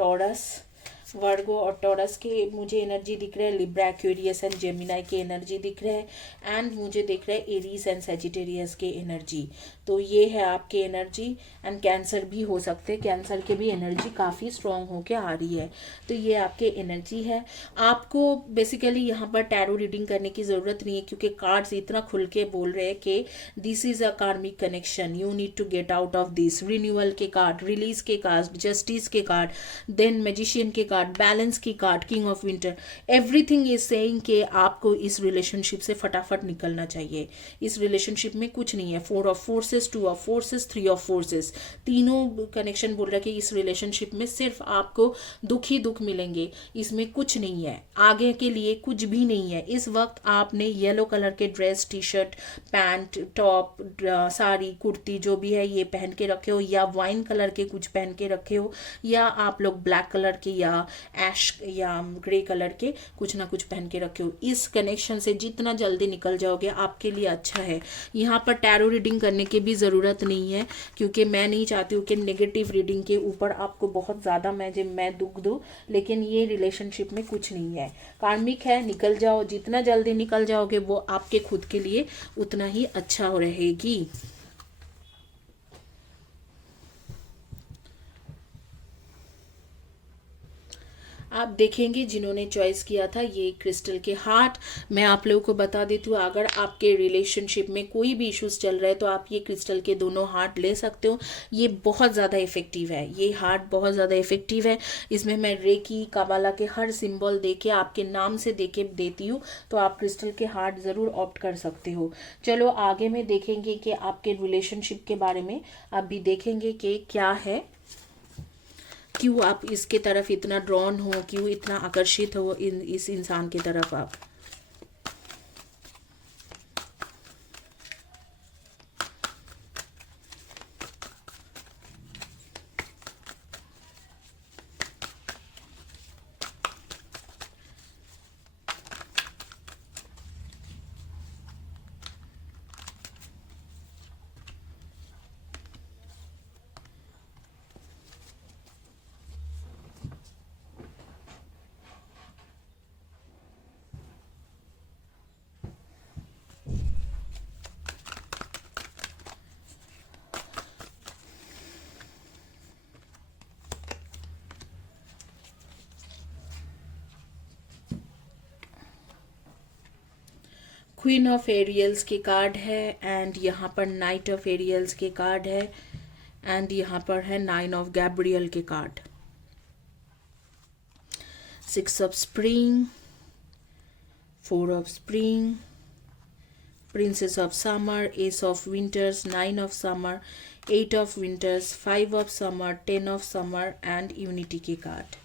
और टॉरस के मुझे एनर्जी दिख रहा है, लिब्रा, एक्वेरियस एंड जेमिनाई के एनर्जी दिख रहे हैं, एंड मुझे दिख रहा है एरीज एंड सेजिटेरियस के एनर्जी। तो ये है आपके एनर्जी। एंड कैंसर भी हो सकते हैं, कैंसर के भी एनर्जी काफ़ी स्ट्रांग होके आ रही है। तो ये आपके एनर्जी है। आपको बेसिकली यहाँ पर टैरो रीडिंग करने की ज़रूरत नहीं है, क्योंकि कार्ड्स इतना खुल के बोल रहे हैं कि this is a karmic connection, you need to get out of this. Renewal के कार्ड, रिलीज के कार्ड, जस्टिस के कार्ड, देन मैजिशियन के कार्ड, बैलेंस की card, king of winter, everything is saying कि आपको इस रिलेशनशिप से फटाफट निकलना चाहिए। इस रिलेशनशिप में कुछ नहीं है। 4 of forces, 2 of forces, 3 of forces, तीनों कनेक्शन बोल रहा है कि इस रिलेशनशिप में सिर्फ आपको दुख ही दुख मिलेंगे, इसमें कुछ नहीं है, आगे के लिए कुछ भी नहीं है। इस वक्त आपने येलो कलर के dress, T shirt, pant, top, sari, kurti जो भी है ये पहन के रखे हो, या वाइन कलर के कुछ पहन के रखे हो, या आप लोग ब्लैक कलर के या ऐश या ग्रे कलर के कुछ ना कुछ पहन के रखे हो। इस कनेक्शन से जितना जल्दी निकल जाओगे आपके लिए अच्छा है। यहाँ पर टैरो रीडिंग करने की भी ज़रूरत नहीं है, क्योंकि मैं नहीं चाहती हूँ कि नेगेटिव रीडिंग के ऊपर आपको बहुत ज़्यादा मैं दुख दूँ, लेकिन ये रिलेशनशिप में कुछ नहीं है, कार्मिक है। निकल जाओ, जितना जल्दी निकल जाओगे वो आपके खुद के लिए उतना ही अच्छा रहेगी। आप देखेंगे जिन्होंने चॉइस किया था ये क्रिस्टल के हार्ट, मैं आप लोगों को बता देती हूँ, अगर आपके रिलेशनशिप में कोई भी इश्यूज चल रहा है तो आप ये क्रिस्टल के दोनों हार्ट ले सकते हो। ये बहुत ज़्यादा इफेक्टिव है, ये हार्ट बहुत ज़्यादा इफेक्टिव है। इसमें मैं रेकी काबाला के हर सिंबल दे के आपके नाम से दे के देती हूँ, तो आप क्रिस्टल के हार्ट ज़रूर ऑप्ट कर सकते हो। चलो आगे में देखेंगे कि आपके रिलेशनशिप के बारे में आप भी देखेंगे कि क्या है, क्यों आप इसके तरफ इतना ड्रॉन हो, क्यों इतना आकर्षित हो इस इंसान की तरफ आप। क्वीन ऑफ एरियल्स के कार्ड है, एंड यहाँ पर नाइट ऑफ एरियल्स के कार्ड है, एंड यहाँ पर है 9 ऑफ गैब्रियल के card. 6 of spring, 4 of spring, princess of summer, S of winters, 9 of summer, 8 of winters, 5 of summer, 10 of summer and unity के कार्ड।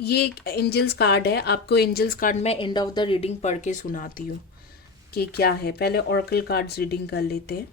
ये एक एंजल्स कार्ड है, आपको एंजल्स कार्ड मैं एंड ऑफ द रीडिंग पढ़ के सुनाती हूँ कि क्या है। पहले ऑरेकल कार्ड्स रीडिंग कर लेते हैं।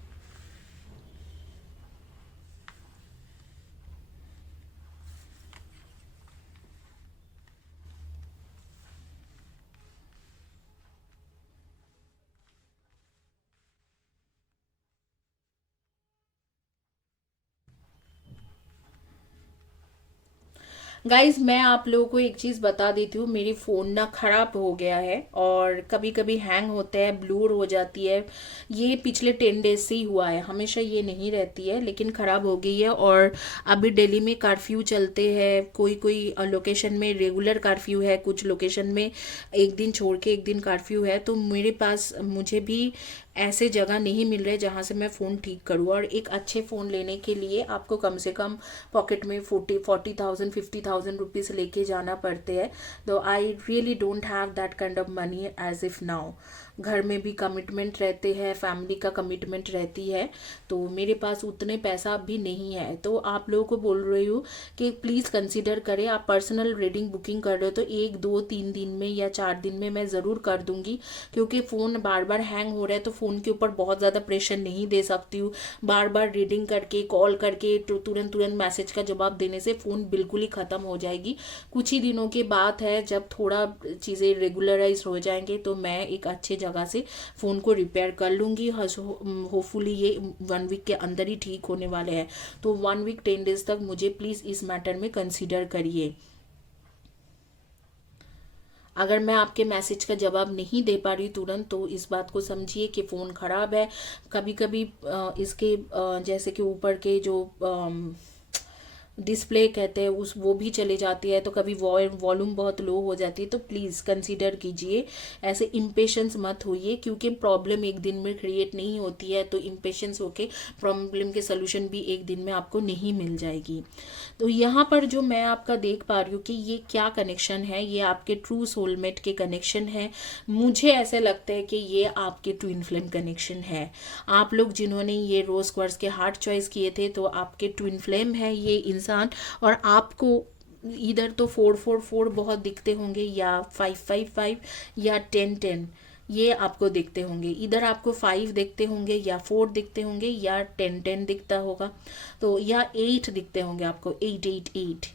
गाइज मैं आप लोगों को एक चीज़ बता देती हूँ, मेरी फ़ोन ना ख़राब हो गया है और कभी कभी हैंग होता है, ब्लूर हो जाती है। ये पिछले 10 डेज से ही हुआ है, हमेशा ये नहीं रहती है, लेकिन ख़राब हो गई है। और अभी दिल्ली में कर्फ्यू चलते हैं, कोई कोई लोकेशन में रेगुलर कर्फ्यू है, कुछ लोकेशन में एक दिन छोड़ के एक दिन कर्फ्यू है। तो मेरे पास मुझे भी ऐसे जगह नहीं मिल रहे जहाँ से मैं फ़ोन ठीक करूँ। और एक अच्छे फ़ोन लेने के लिए आपको कम से कम पॉकेट में 40,000 50,000 रुपीज़ लेके जाना पड़ते हैं। तो I really don't have that kind of money as if now. घर में भी कमिटमेंट रहते हैं, फैमिली का कमिटमेंट रहती है, तो मेरे पास उतने पैसा भी नहीं है। तो आप लोगों को बोल रही हूँ कि प्लीज़ कंसीडर करें, आप पर्सनल रीडिंग बुकिंग कर रहे हो तो 1 2 3 दिन में या 4 दिन में मैं ज़रूर कर दूंगी, क्योंकि फ़ोन बार बार हैंग हो रहा है तो फ़ोन के ऊपर बहुत ज़्यादा प्रेशर नहीं दे सकती हूँ। बार बार रीडिंग करके कॉल करके तुरंत तुरंत मैसेज का जवाब देने से फ़ोन बिल्कुल ही ख़त्म हो जाएगी। कुछ ही दिनों की बात है, जब थोड़ा चीज़ें रेगुलराइज हो जाएंगे तो मैं एक अच्छे जगह से फ़ोन को रिपेयर कर लूँगी। होपफुली ये 1 वीक के अंदर ही ठीक होने वाले हैं। तो 1 वीक 10 डेज तक मुझे प्लीज़ इस मैटर में कंसीडर करिए। अगर मैं आपके मैसेज का जवाब नहीं दे पा रही तुरंत तो इस बात को समझिए कि फ़ोन ख़राब है। कभी कभी इसके जैसे कि ऊपर के जो डिस्प्ले कहते हैं उस वो भी चले जाती है, तो कभी वॉल्यूम बहुत लो हो जाती है। तो प्लीज़ कंसीडर कीजिए, ऐसे इम्पेशेंस मत होइए, क्योंकि प्रॉब्लम एक दिन में क्रिएट नहीं होती है। तो इम्पेशेंस होके प्रॉब्लम के सोल्यूशन भी एक दिन में आपको नहीं मिल जाएगी। तो यहाँ पर जो मैं आपका देख पा रही हूँ कि ये क्या कनेक्शन है, ये आपके ट्रू सोलमेट के कनेक्शन है। मुझे ऐसे लगता है कि ये आपके ट्विन फ्लेम कनेक्शन है। आप लोग जिन्होंने ये रोज क्वार्ट्ज के हार्ट चॉइस किए थे तो आपके ट्विन फ्लेम है ये इंसान, और आपको इधर तो 444 बहुत दिखते होंगे, या 555 या 1010। ये आपको दिखते होंगे, इधर आपको 5 दिखते होंगे या 4 दिखते होंगे या 10 दिखता होगा, तो या 8 दिखते होंगे आपको, 888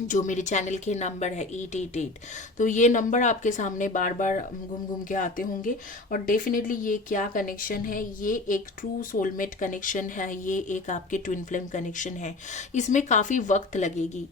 जो मेरे चैनल के नंबर है 888। तो ये नंबर आपके सामने बार बार घूम घूम के आते होंगे। और डेफिनेटली ये क्या कनेक्शन है, ये एक ट्रू सोलमेट कनेक्शन है, ये एक आपके ट्विन फ्लेम कनेक्शन है। इसमें काफ़ी वक्त लगेगी।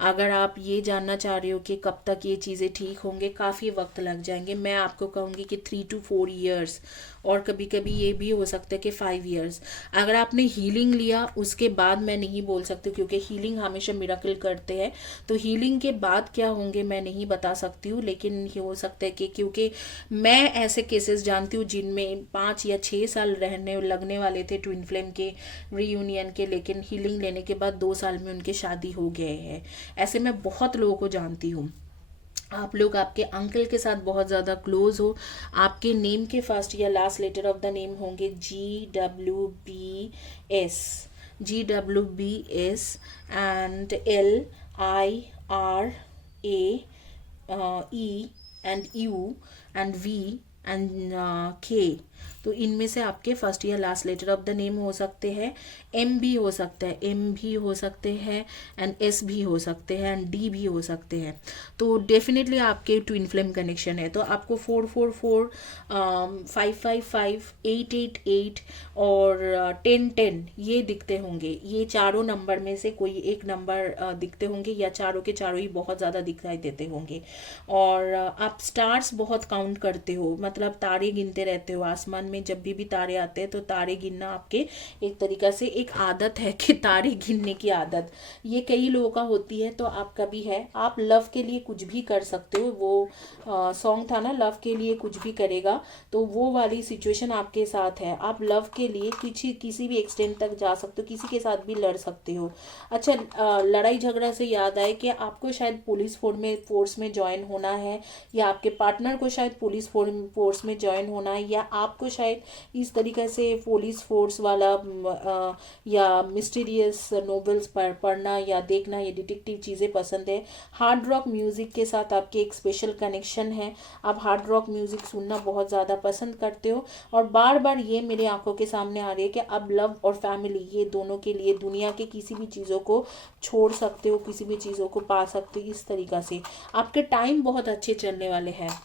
अगर आप ये जानना चाह रहे हो कि कब तक ये चीज़ें ठीक होंगे, काफ़ी वक्त लग जाएंगे। मैं आपको कहूँगी कि 3 to 4 years, और कभी कभी ये भी हो सकता है कि 5 years। अगर आपने हीलिंग लिया उसके बाद मैं नहीं बोल सकती, क्योंकि हीलिंग हमेशा मिराकल करते हैं, तो हीलिंग के बाद क्या होंगे मैं नहीं बता सकती हूँ। लेकिन ये हो सकता है कि क्योंकि मैं ऐसे केसेस जानती हूँ जिनमें 5 या 6 साल रहने लगने वाले थे ट्विन फ्लेम के रीयूनियन के, लेकिन हीलिंग लेने के बाद 2 साल में उनके शादी हो गए हैं। ऐसे मैं बहुत लोगों को जानती हूँ। आप लोग आपके अंकल के साथ बहुत ज़्यादा क्लोज हो, आपके नेम के फर्स्ट या last letter of the name होंगे GWBS, GWBS and LIRA and U and V and K। तो इनमें से आपके फर्स्ट या last letter of the name हो सकते हैं। M भी हो सकता है, M भी हो सकते हैं एंड S भी हो सकते हैं एंड D भी हो सकते हैं। तो डेफिनेटली आपके ट्विन फ्लेम कनेक्शन है। तो आपको 444, 555, 888 और 1010 ये दिखते होंगे। ये चारों नंबर में से कोई एक नंबर दिखते होंगे, या चारों के चारों ही बहुत ज़्यादा दिखाई देते होंगे। और आप स्टार्स बहुत काउंट करते हो, मतलब तारे गिनते रहते हो आसमान में। जब भी तारे आते हैं तो तारे गिनना आपके एक तरीका से एक आदत है कि तारे गिनने की आदत ये कई लोगों का होती है, तो आपका भी है। आप लव के लिए कुछ भी कर सकते हो। वो सॉन्ग था ना, लव के लिए कुछ भी करेगा, तो वो वाली सिचुएशन आपके साथ है। आप लव के लिए किसी भी एक्सटेंट तक जा सकते हो, किसी के साथ भी लड़ सकते हो। अच्छा, लड़ाई झगड़ा से याद आए कि आपको शायद पुलिस फोर्स में ज्वाइन होना है, या आपके पार्टनर को शायद पुलिस फोर्स में ज्वाइन होना है, या आपको शायद इस तरीके से पुलिस फोर्स वाला या मिस्टीरियस नोवेल्स पढ़ना या देखना, ये डिटेक्टिव चीज़ें पसंद है। हार्ड रॉक म्यूज़िक के साथ आपके एक स्पेशल कनेक्शन है। आप हार्ड रॉक म्यूज़िक सुनना बहुत ज़्यादा पसंद करते हो, और बार बार ये मेरे आंखों के सामने आ रही है कि अब लव और फैमिली ये दोनों के लिए दुनिया के किसी भी चीज़ों को छोड़ सकते हो, किसी भी चीज़ों को पा सकते हो। इस तरीक़ा से आपके टाइम बहुत अच्छे चलने वाले हैं।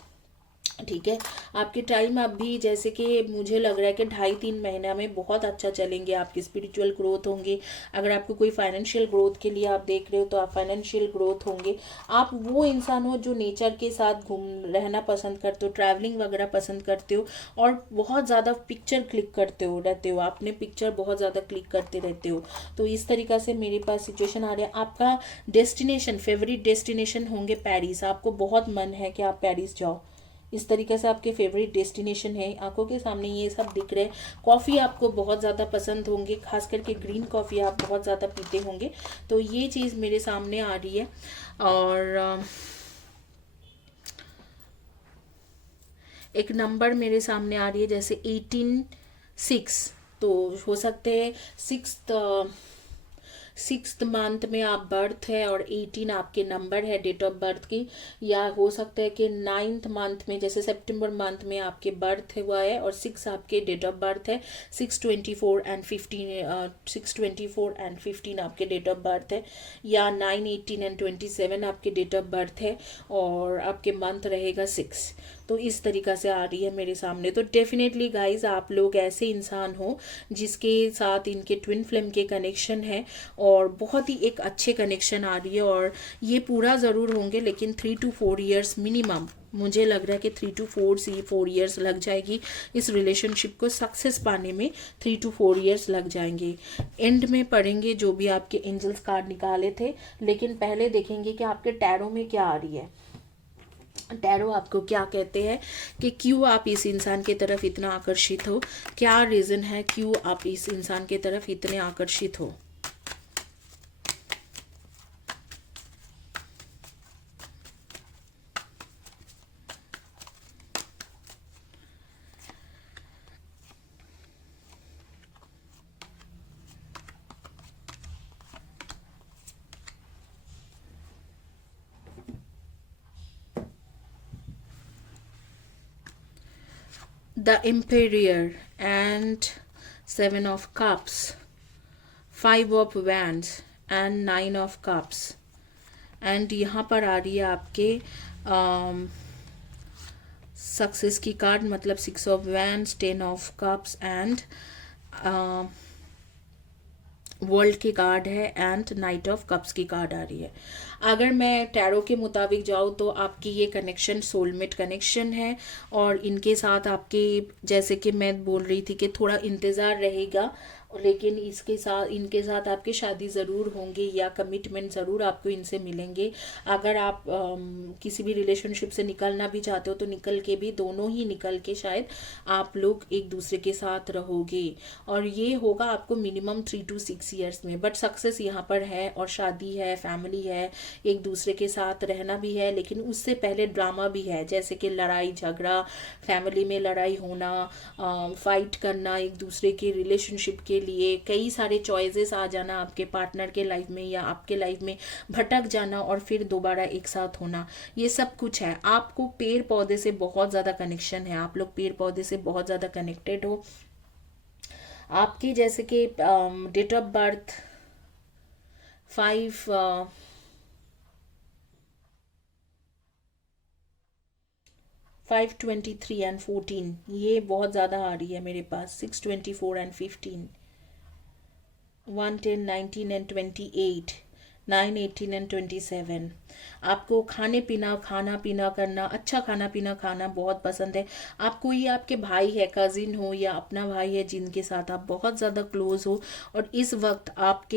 ठीक है, आपके टाइम अभी जैसे कि मुझे लग रहा है कि 2.5-3 महीना में बहुत अच्छा चलेंगे। आपकी स्पिरिचुअल ग्रोथ होंगे। अगर आपको कोई फाइनेंशियल ग्रोथ के लिए आप देख रहे हो तो आप फाइनेंशियल ग्रोथ होंगे। आप वो इंसान हो जो नेचर के साथ रहना पसंद करते हो, ट्रैवलिंग वगैरह पसंद करते हो, और बहुत ज़्यादा पिक्चर क्लिक करते हो रहते हो, आपने पिक्चर बहुत ज़्यादा क्लिक करते रहते हो। तो इस तरीक़ा से मेरे पास सिचुएशन आ रहा है। आपका डेस्टिनेशन, फेवरेट डेस्टिनेशन होंगे पेरिस। आपको बहुत मन है कि आप पेरिस जाओ। इस तरीके से आपके फेवरेट डेस्टिनेशन है, आंखों के सामने ये सब दिख रहे हैं। कॉफ़ी आपको बहुत ज़्यादा पसंद होंगे, खास करके ग्रीन कॉफ़ी आप बहुत ज़्यादा पीते होंगे। तो ये चीज़ मेरे सामने आ रही है। और एक नंबर मेरे सामने आ रही है जैसे 18-6, तो हो सकते हैं 6th मंथ में आप बर्थ है और 18 आपके नंबर है डेट ऑफ बर्थ की, या हो सकता है कि 9th मंथ में जैसे सितंबर मंथ में आपके बर्थ हुआ है और 6 आपके डेट ऑफ बर्थ है। 624 एंड 15 आपके डेट ऑफ बर्थ है, या 9, 18 एंड 27 आपके डेट ऑफ बर्थ है, और आपके मंथ रहेगा 6। तो इस तरीक़ा से आ रही है मेरे सामने। तो डेफिनेटली गाइज आप लोग ऐसे इंसान हो जिसके साथ इनके ट्विन फ्लेम के कनेक्शन है, और बहुत ही एक अच्छे कनेक्शन आ रही है। और ये पूरा ज़रूर होंगे, लेकिन 3 to 4 years मिनिमम मुझे लग रहा है कि 3 to 4 years लग जाएगी इस रिलेशनशिप को सक्सेस पाने में। 3 to 4 years लग जाएंगे। एंड में पढ़ेंगे जो भी आपके एंजल्स कार्ड निकाले थे, लेकिन पहले देखेंगे कि आपके टैरो में क्या आ रही है। टैरो आपको क्या कहते हैं कि क्यों आप इस इंसान की तरफ इतना आकर्षित हो, क्या रीज़न है क्यों आप इस इंसान की तरफ इतने आकर्षित हो। The Imperial and 7 of Cups, 5 of Wands and 9 of Cups। And यहाँ पर आ रही है आपके सक्सेस की कार्ड, मतलब 6 of Wands, 10 of Cups and world की कार्ड है एंड नाइट ऑफ कप्स की कार्ड आ रही है। अगर मैं टैरो के मुताबिक जाऊँ तो आपकी ये कनेक्शन सोलमेट कनेक्शन है, और इनके साथ आपके, जैसे कि मैं बोल रही थी कि थोड़ा इंतज़ार रहेगा, लेकिन इसके साथ इनके साथ आपकी शादी ज़रूर होंगी या कमिटमेंट ज़रूर आपको इनसे मिलेंगे। अगर आप किसी भी रिलेशनशिप से निकलना भी चाहते हो तो निकल के भी, दोनों ही निकल के शायद आप लोग एक दूसरे के साथ रहोगे, और ये होगा आपको मिनिमम 3 to 6 ईयर्स में। बट सक्सेस यहाँ पर है, और शादी है, फैमिली है, एक दूसरे के साथ रहना भी है, लेकिन उससे पहले ड्रामा भी है, जैसे कि लड़ाई झगड़ा, फैमिली में लड़ाई होना, फाइट करना एक दूसरे के रिलेशनशिप के लिए, कई सारे चॉइसेस आ जाना आपके पार्टनर के लाइफ में या आपके लाइफ में, भटक जाना और फिर दोबारा एक साथ होना, ये सब कुछ है। आपको पेड़ पौधे से बहुत ज़्यादा कनेक्शन है, आप लोग पेड़ पौधे से बहुत ज़्यादा कनेक्टेड हो। आपके जैसे कि डेट ऑफ बर्थ 523 एंड 14, ये बहुत ज़्यादा आ रही है मेरे पास। 624 एंड 15, 110, 19 एंड 28, 9, 18 एंड 27। आपको खाना पीना करना, अच्छा खाना पीना खाना बहुत पसंद है। आपको ये आपके भाई है, कजिन हो या अपना भाई है जिनके साथ आप बहुत ज़्यादा क्लोज हो, और इस वक्त आप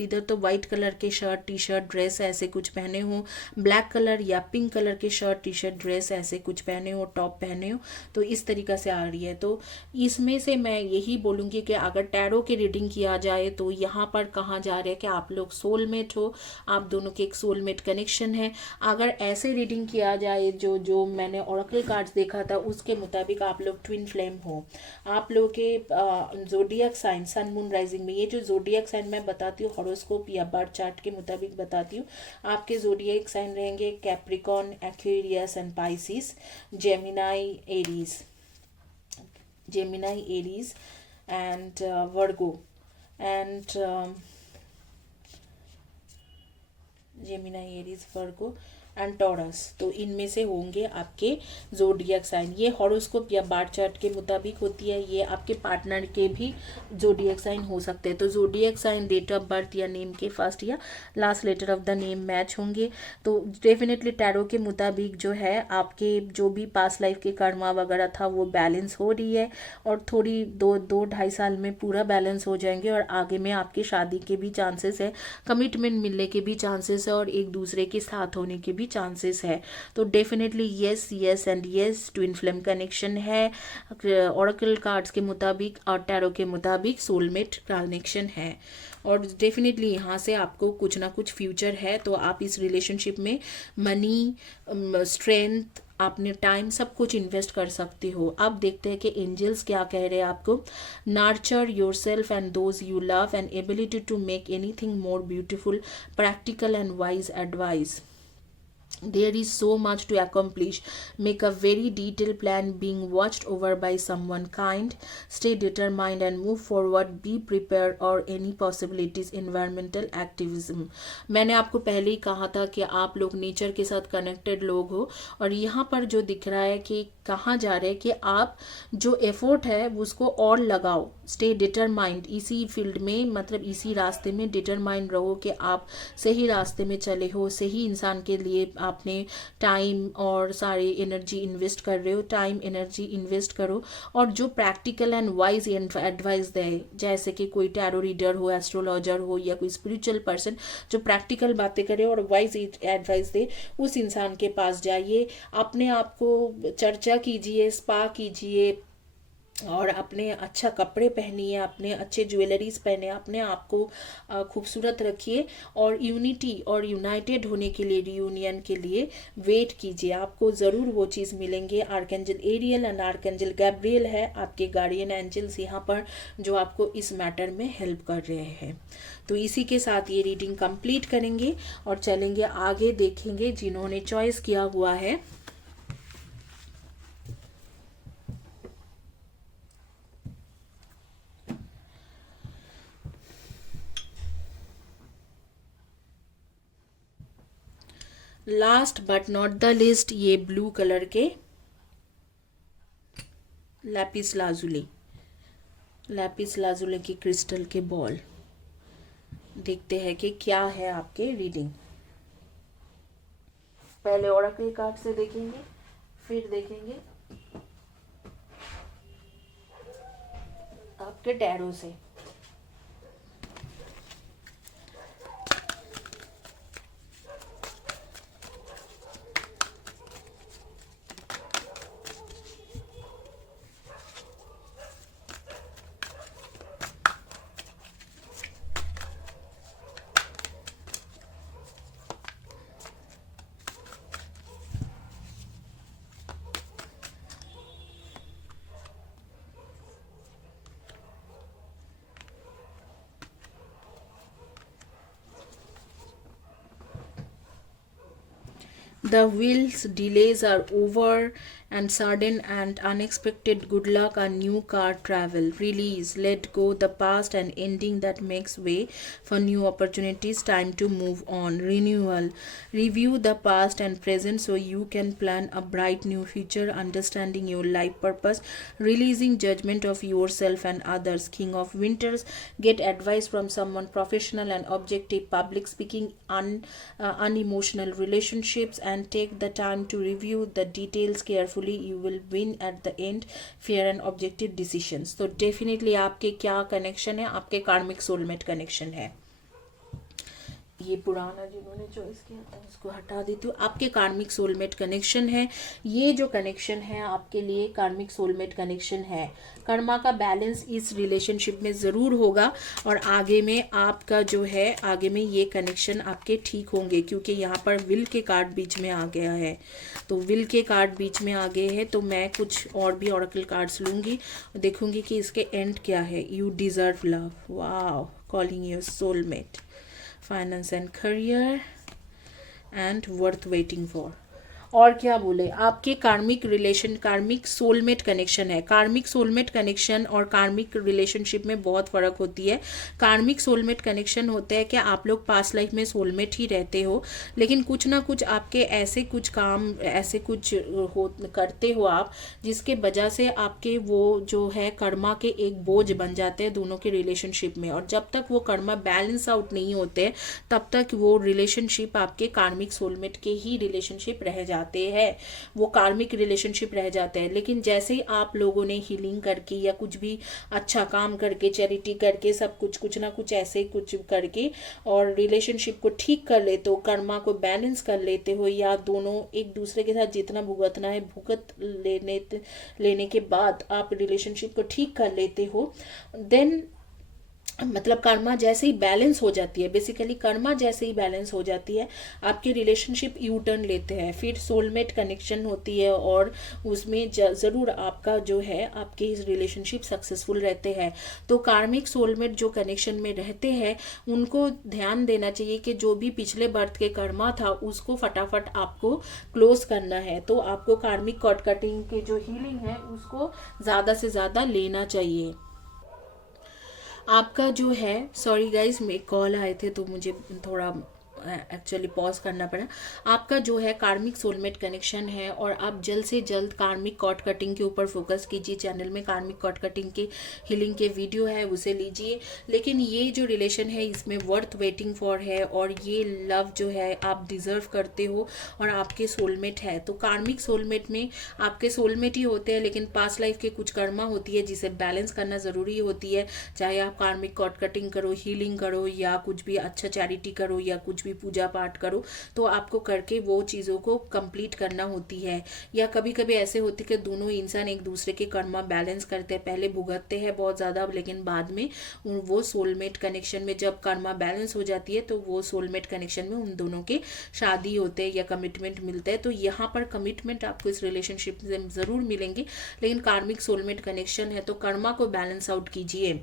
इधर तो वाइट कलर के शर्ट टी शर्ट ड्रेस ऐसे कुछ पहने हो, ब्लैक कलर या पिंक कलर के शर्ट टी शर्ट ड्रेस ऐसे कुछ पहने हो, टॉप पहने हो, तो इस तरीक़ा से आ रही है। तो इसमें से मैं यही बोलूँगी कि अगर टैरो की रीडिंग किया जाए तो यहाँ पर कहा जा रहा है कि आप लोग सोलमेट हो, आप दोनों के एक सोलमेट कनेक्शन है। अगर ऐसे रीडिंग किया जाए जो मैंने ओरेकल कार्ड्स देखा था उसके मुताबिक आप लोग ट्विन फ्लेम हो। आप लोग के zodiac sign sun moon rising में, ये जो जोडियक साइन मैं बताती हूँ हॉरोस्कोप या बर्थ चार्ट के मुताबिक बताती हूँ, आपके जोडियक साइन रहेंगे Capricorn, Aquarius and Pisces, Gemini Aries and Virgo and Gemini Aries Virgo and taurus. तो इनमें से होंगे आपके जोडियक साइन। ये हॉरोस्कोप या बार चार्ट के मुताबिक होती है, ये आपके पार्टनर के भी जोडियक साइन हो सकते हैं। तो zodiac sign date of birth या नेम के फर्स्ट या last letter of the name match होंगे तो डेफिनेटली टैरो के मुताबिक जो है आपके जो भी पास्ट लाइफ के कर्मा वगैरह था वो बैलेंस हो रही है, और थोड़ी 2-2.5 साल में पूरा बैलेंस हो जाएंगे, और आगे में आपकी शादी के भी चांसेस है, कमिटमेंट मिलने के भी चांसेस है, और एक दूसरे के साथ होने के भी चांसेस है। तो definitely yes and yes twin flame connection है ओरेकल कार्ड्स के मुताबिक, और टैरो के मुताबिक सोलमेट कनेक्शन है, और डेफिनेटली यहाँ से आपको कुछ ना कुछ फ्यूचर है। तो आप इस रिलेशनशिप में मनी, स्ट्रेंथ, आपने टाइम सब कुछ इन्वेस्ट कर सकते हो। अब देखते हैं कि एंजल्स क्या कह रहे हैं आपको। Nurture your self and those you love and ability to make anything more beautiful, practical and wise advice. There is so much to accomplish. Make a very detailed plan, being watched over by someone kind. Stay determined and move forward. Be prepared or any possibilities. Environmental activism. मैंने आपको पहले ही कहा था कि आप लोग nature के साथ कनेक्टेड लोग हो, और यहाँ पर जो दिख रहा है कि कहाँ जा रहे हैं कि आप जो एफर्ट है उसको और लगाओ। स्टे डिटरमाइंड, इसी फील्ड में, मतलब इसी रास्ते में डिटरमाइंड रहो कि आप सही रास्ते में चले हो, सही इंसान के लिए आपने टाइम और सारी एनर्जी इन्वेस्ट कर रहे हो। टाइम एनर्जी इन्वेस्ट करो, और जो प्रैक्टिकल एंड वाइज एडवाइस दे, जैसे कि कोई टैरो रीडर हो, एस्ट्रोलॉजर हो, या कोई स्पिरिचुअल पर्सन जो प्रैक्टिकल बातें करे और वाइज एडवाइस दे, उस इंसान के पास जाइए। अपने आप को चर्चा कीजिए, स्पा कीजिए, और अपने अच्छा कपड़े पहनिए, अपने अच्छे ज्वेलरीज पहने, अपने आप को खूबसूरत रखिए, और यूनिटी और यूनाइटेड होने के लिए, रियूनियन के लिए वेट कीजिए। आपको ज़रूर वो चीज़ मिलेंगे। Archangel Ariel and archangel Gabriel है आपके गार्डियन एंजल्स यहाँ पर, जो आपको इस मैटर में हेल्प कर रहे हैं। तो इसी के साथ ये रीडिंग कंप्लीट करेंगे और चलेंगे आगे, देखेंगे जिन्होंने चॉइस किया हुआ है last but not the list, ये ब्लू कलर के लैपिस लाजुली की क्रिस्टल के बॉल। देखते हैं कि क्या है आपके रीडिंग। पहले ओरेकल कार्ड से देखेंगे, फिर देखेंगे आपके टैरो से। The will's delays are over, and sudden and unexpected good luck and new card travel. Release, let go the past and ending that makes way for new opportunities. Time to move on. Renewal, review the past and present so you can plan a bright new future. Understanding your life purpose, releasing judgment of yourself and others. King of Winters, get advice from someone professional and objective. Public speaking, unemotional relationships, and take the time to review the details carefully. You will win at the end. Fair and objective decisions. तो definitely आपके क्या connection है, आपके कार्मिक soulmate connection है। ये पुराना जिन्होंने चॉइस किया था उसको हटा देती हूँ। आपके कार्मिक सोलमेट कनेक्शन है। ये जो कनेक्शन है आपके लिए कार्मिक सोलमेट कनेक्शन है। कर्मा का बैलेंस इस रिलेशनशिप में ज़रूर होगा और आगे में आपका जो है आगे में ये कनेक्शन आपके ठीक होंगे, क्योंकि यहाँ पर विल के कार्ड बीच में आ गया है। तो विल के कार्ड बीच में आ गए हैं तो मैं कुछ और भी ऑरेकल कार्ड्स लूँगी, देखूँगी कि इसके एंड क्या है। You deserve love, wow, calling your soulmate, finance and career and worth waiting for. और क्या बोले, आपके कार्मिक रिलेशन, कार्मिक सोलमेट कनेक्शन है। कार्मिक सोलमेट कनेक्शन और कार्मिक रिलेशनशिप में बहुत फ़र्क होती है। कार्मिक सोलमेट कनेक्शन होता है कि आप लोग पास्ट लाइफ में सोलमेट ही रहते हो, लेकिन कुछ ना कुछ आपके ऐसे कुछ काम, ऐसे कुछ करते हो आप, जिसके वजह से आपके वो जो है कर्मा के एक बोझ बन जाते हैं दोनों के रिलेशनशिप में। और जब तक वो कर्मा बैलेंस आउट नहीं होते तब तक वो रिलेशनशिप आपके कार्मिक सोलमेट के ही रिलेशनशिप रह जाते हैं, वो कार्मिक रिलेशनशिप रह जाते हैं। लेकिन जैसे ही आप लोगों ने हीलिंग करके या कुछ भी अच्छा काम करके, चैरिटी करके, सब कुछ ना कुछ ऐसे कुछ करके और रिलेशनशिप को ठीक कर लेते हो, कर्मा को बैलेंस कर लेते हो, या दोनों एक दूसरे के साथ जितना भुगतना है भुगत लेने के बाद आप रिलेशनशिप को ठीक कर लेते हो, देन मतलब कर्मा जैसे ही बैलेंस हो जाती है, बेसिकली कर्मा जैसे ही बैलेंस हो जाती है आपकी रिलेशनशिप यू टर्न लेते हैं, फिर सोलमेट कनेक्शन होती है और उसमें ज़रूर आपका जो है आपके इस रिलेशनशिप सक्सेसफुल रहते हैं। तो कार्मिक सोलमेट जो कनेक्शन में रहते हैं उनको ध्यान देना चाहिए कि जो भी पिछले बर्थ के कर्मा था उसको फटाफट आपको क्लोज करना है। तो आपको कार्मिक कॉर्ड कटिंग की जो हीलिंग है उसको ज़्यादा से ज़्यादा लेना चाहिए। आपका जो है, सॉरी गाइज, मेरे कॉल आए थे तो मुझे थोड़ा एक्चुअली पॉज करना पड़ा। आपका जो है कार्मिक सोलमेट कनेक्शन है और आप जल्द से जल्द कार्मिक कॉर्ड कटिंग के ऊपर फोकस कीजिए। चैनल में कार्मिक कॉर्ड कटिंग के हीलिंग के वीडियो है, उसे लीजिए। लेकिन ये जो रिलेशन है इसमें वर्थ वेटिंग फॉर है और ये लव जो है आप डिजर्व करते हो और आपके सोलमेट है। तो कार्मिक सोलमेट में आपके सोलमेट ही होते हैं, लेकिन पास्ट लाइफ के कुछ कर्मा होती है जिसे बैलेंस करना ज़रूरी होती है। चाहे आप कार्मिक कॉर्ड कटिंग करो, हीलिंग करो, या कुछ भी अच्छा चैरिटी करो, या कुछ भी पूजा पाठ करो, तो आपको करके वो चीज़ों को कंप्लीट करना होती है। या कभी कभी ऐसे होती है कि दोनों इंसान एक दूसरे के कर्मा बैलेंस करते हैं, पहले भुगतते हैं बहुत ज़्यादा, लेकिन बाद में वो सोलमेट कनेक्शन में जब कर्मा बैलेंस हो जाती है तो वो सोलमेट कनेक्शन में उन दोनों के शादी होते हैं या कमिटमेंट मिलते हैं। तो यहाँ पर कमिटमेंट आपको इस रिलेशनशिप से ज़रूर मिलेंगे, लेकिन कार्मिक सोलमेट कनेक्शन है तो कर्मा को बैलेंस आउट कीजिए।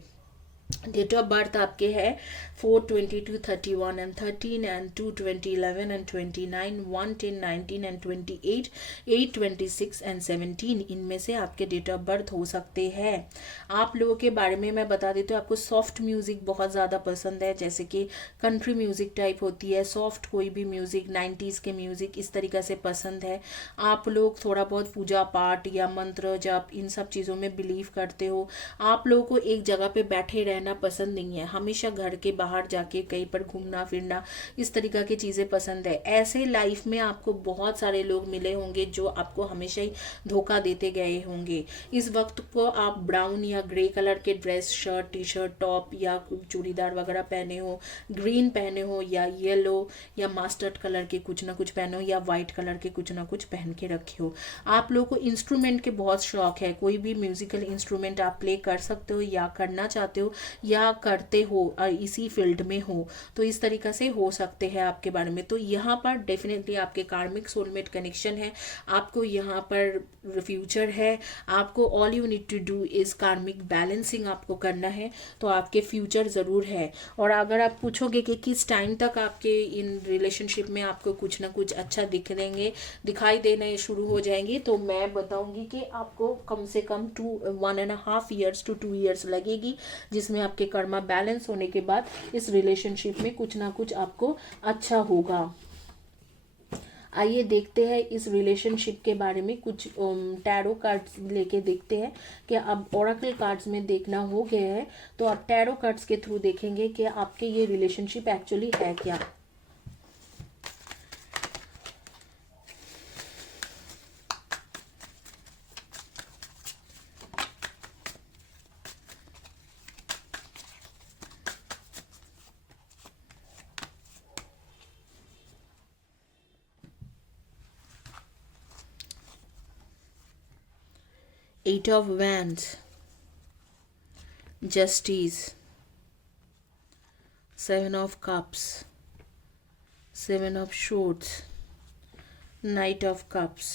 डेट ऑफ बर्थ आपके है 4/22/31 and 13 and 2/20/11 and 29 1/10 19 and 28 8/26 and 17। इनमें से आपके डेट ऑफ बर्थ हो सकते हैं। आप लोगों के बारे में मैं बता देती हूँ, आपको सॉफ्ट म्यूजिक बहुत ज़्यादा पसंद है, जैसे कि कंट्री म्यूजिक टाइप होती है, सॉफ्ट कोई भी म्यूजिक 90s के म्यूजिक इस तरीक़ा से पसंद है। आप लोग थोड़ा बहुत पूजा पाठ या मंत्र जप इन सब चीज़ों में बिलीव करते हो। आप लोगों को एक जगह पे बैठे रहना पसंद नहीं है, हमेशा घर के बाहर जाके कहीं पर घूमना फिरना इस तरीका की चीज़ें पसंद है। ऐसे लाइफ में आपको बहुत सारे लोग मिले होंगे जो आपको हमेशा ही धोखा देते गए होंगे। इस वक्त को आप ब्राउन या ग्रे कलर के dress, shirt, T shirt, top या चूड़ीदार वगैरह पहने हो, ग्रीन पहने हो या येलो या मास्टर्ड कलर के कुछ ना कुछ पहने हो या वाइट कलर के कुछ ना कुछ पहन के रखे हो। आप लोगों को इंस्ट्रूमेंट के बहुत शौक है, कोई भी म्यूजिकल इंस्ट्रूमेंट आप प्ले कर सकते हो या करना चाहते हो या करते हो, इसी फील्ड में हो, तो इस तरीका से हो सकते हैं आपके बारे में। तो यहाँ पर डेफिनेटली आपके कार्मिक सोलमेट कनेक्शन है, आपको यहाँ पर फ्यूचर है। आपको all you need to do is karmic balancing आपको करना है, तो आपके फ्यूचर ज़रूर है। और अगर आप पूछोगे कि किस टाइम तक आपके इन रिलेशनशिप में आपको कुछ ना कुछ अच्छा दिखाई देने शुरू हो जाएंगे, तो मैं बताऊंगी कि आपको कम से कम 1.5 ईयर्स to 2 ईयर्स लगेगी, जिसमें आपके कर्मा बैलेंस होने के बाद इस रिलेशनशिप में कुछ ना कुछ आपको अच्छा होगा। आइए देखते हैं इस रिलेशनशिप के बारे में कुछ टैरो कार्ड्स लेके देखते हैं कि अब ओरेकल कार्ड्स में देखना हो गया है, तो आप टैरो कार्ड्स के थ्रू देखेंगे कि आपके ये रिलेशनशिप एक्चुअली है क्या। Eight of Wands, Justice, Seven of Cups, Seven of Swords, Knight of Cups,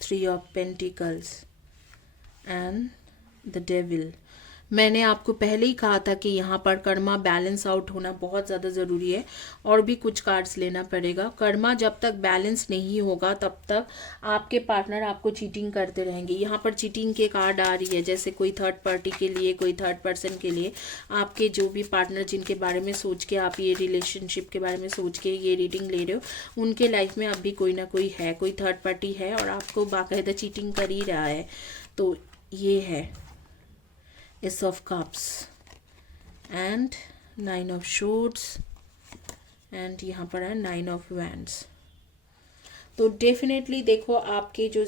Three of Pentacles and the Devil। मैंने आपको पहले ही कहा था कि यहाँ पर कर्मा बैलेंस आउट होना बहुत ज़्यादा ज़रूरी है, और भी कुछ कार्ड्स लेना पड़ेगा। कर्मा जब तक बैलेंस नहीं होगा तब तक आपके पार्टनर आपको चीटिंग करते रहेंगे। यहाँ पर चीटिंग के कार्ड आ रही है, जैसे कोई थर्ड पार्टी के लिए, कोई थर्ड पर्सन के लिए, आपके जो भी पार्टनर जिनके बारे में सोच के आप ये रिलेशनशिप के बारे में सोच के ये रीडिंग ले रहे हो, उनके लाइफ में अभी कोई ना कोई है, कोई थर्ड पार्टी है और आपको बाकायदा चीटिंग कर ही रहा है। तो ये है Ace of Cups and Nine of Swords and यहाँ पर है Nine of Wands। तो डेफिनेटली देखो आपके जो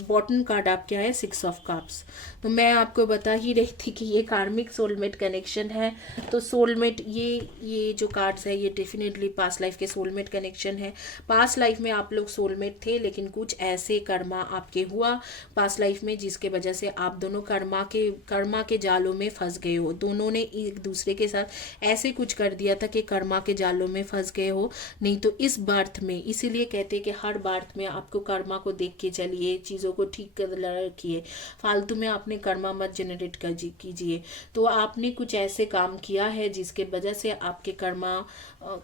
बॉटम कार्ड आपके है 6 ऑफ कप्स। तो मैं आपको बता ही रही थी कि ये कार्मिक सोलमेट कनेक्शन है। तो सोलमेट ये जो कार्ड्स है ये डेफिनेटली पास्ट लाइफ के सोलमेट कनेक्शन है। पास्ट लाइफ में आप लोग सोलमेट थे, लेकिन कुछ ऐसे कर्मा आपके हुआ पास्ट लाइफ में जिसके वजह से आप दोनों कर्मा के जालों में फंस गए हो। दोनों ने एक दूसरे के साथ ऐसे कुछ कर दिया था कि कर्मा के जालों में फंस गए हो। नहीं तो इस बर्थ में, इसीलिए कहते हैं कि हर बर्थ में आपको कर्मा को देख के चलिए, चीज़ों को ठीक कर रखिए, फालतू में आपने कर्मा मत जनरेट कीजिए। तो आपने कुछ ऐसे काम किया है जिसके वजह से आपके कर्मा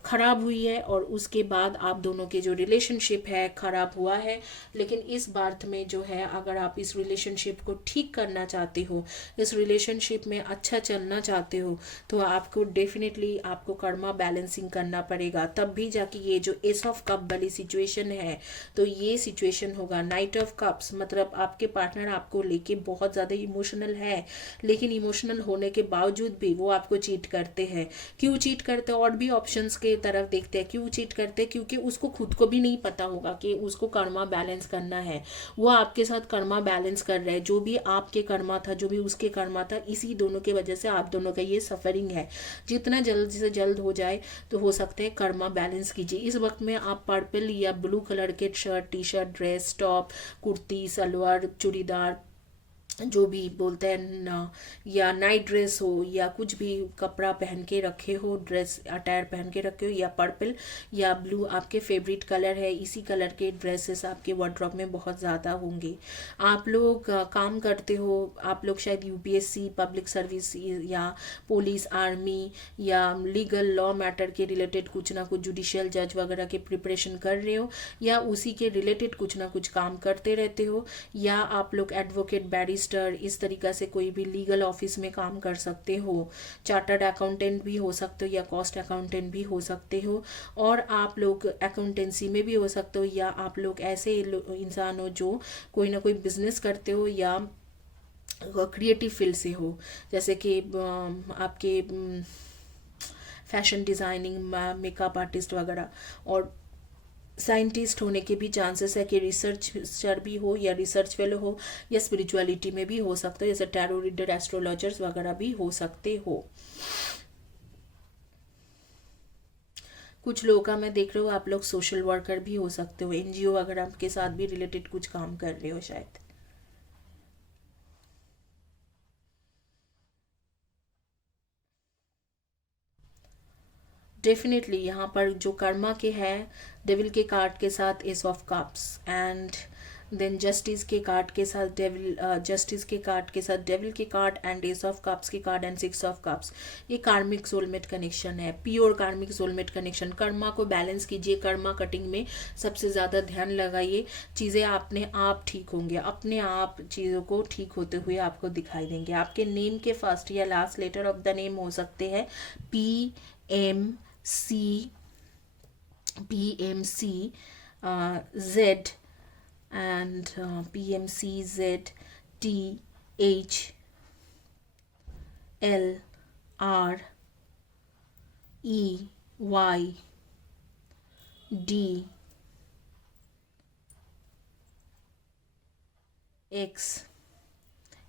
खराब हुई है, और उसके बाद आप दोनों के जो रिलेशनशिप है खराब हुआ है। लेकिन इस बर्थ में जो है, अगर आप इस रिलेशनशिप को ठीक करना चाहते हो, इस रिलेशनशिप में अच्छा चलना चाहते हो, तो आपको डेफिनेटली आपको कर्मा बैलेंसिंग करना पड़ेगा। तब भी जाके ये जो एस ऑफ कप वाली सिचुएशन है, तो ये सिचुएशन होगा। नाइट ऑफ कप्स मतलब आपके पार्टनर आपको लेके बहुत ज़्यादा इमोशनल है, लेकिन इमोशनल होने के बावजूद भी वो आपको चीट करते हैं। क्यों चीट करते हैं? और भी ऑप्शंस के तरफ देखते हैं। क्यों चीट करते हैं? क्योंकि उसको खुद को भी नहीं पता होगा कि उसको कर्मा बैलेंस करना है। वो आपके साथ कर्मा बैलेंस कर रहे हैं। जो भी आपके कर्मा था, जो भी उसके कर्मा था, इसी दोनों की वजह से आप दोनों का ये सफरिंग है। जितना जल्द से जल्द हो जाए तो हो सकते हैं कर्मा बैलेंस कीजिए। इस वक्त में आप पर्पल या ब्लू कलर के shirt, T shirt, dress, top, kurti, salwar, churidar जो भी बोलते हैं या नाइट ड्रेस हो या कुछ भी कपड़ा पहन के रखे हो, ड्रेस अटायर पहन के रखे हो, या पर्पल या ब्लू आपके फेवरेट कलर है, इसी कलर के ड्रेसेस आपके वार्डरोब में बहुत ज़्यादा होंगे। आप लोग काम करते हो, आप लोग शायद यूपीएससी, पब्लिक सर्विस या पुलिस, आर्मी या लीगल लॉ मैटर के रिलेटेड कुछ ना कुछ जुडिशियल जज वगैरह के प्रिपरेशन कर रहे हो, या उसी के रिलेटेड कुछ ना कुछ काम करते रहते हो, या आप लोग एडवोकेट, बैरिस्टर, इस तरीका से कोई भी लीगल ऑफिस में काम कर सकते हो, चार्टर्ड अकाउंटेंट भी हो सकते हो या कॉस्ट अकाउंटेंट भी हो सकते हो, और आप लोग अकाउंटेंसी में भी हो सकते हो, या आप लोग ऐसे इंसान हो जो कोई ना कोई बिजनेस करते हो या क्रिएटिव फील्ड से हो, जैसे कि आपके फैशन डिज़ाइनिंग, मेकअप आर्टिस्ट वगैरह। और साइंटिस्ट होने के भी चांसेस है कि रिसर्चर भी हो या रिसर्च फेलो हो, या स्पिरिचुअलिटी में भी हो सकते हो, जैसे टैरो रीडर, एस्ट्रोलॉजर्स वगैरह भी हो सकते हो। कुछ लोगों का मैं देख रही हूँ आप लोग सोशल वर्कर भी हो सकते हो, एनजीओ वगैरह के साथ भी रिलेटेड कुछ काम कर रहे हो शायद। डेफिनेटली यहाँ पर जो कर्मा के है, डेविल के कार्ड के साथ ace of cups, and then justice के कार्ड के साथ डेविल, जस्टिस के कार्ड के साथ डेविल के card, and ace of cups के card, and six of cups. ये कार्मिक सोलमेट कनेक्शन है, pure karmic soulmate connection. Karma को बैलेंस कीजिए, कर्मा कटिंग में सबसे ज़्यादा ध्यान लगाइए, चीज़ें अपने आप ठीक होंगे, अपने आप चीज़ों को ठीक होते हुए आपको दिखाई देंगे। आपके नेम के फर्स्ट या last letter of the name हो सकते हैं PMC, PMC, Z, and PMC, Z, T, H, L, R, E, Y, D, X,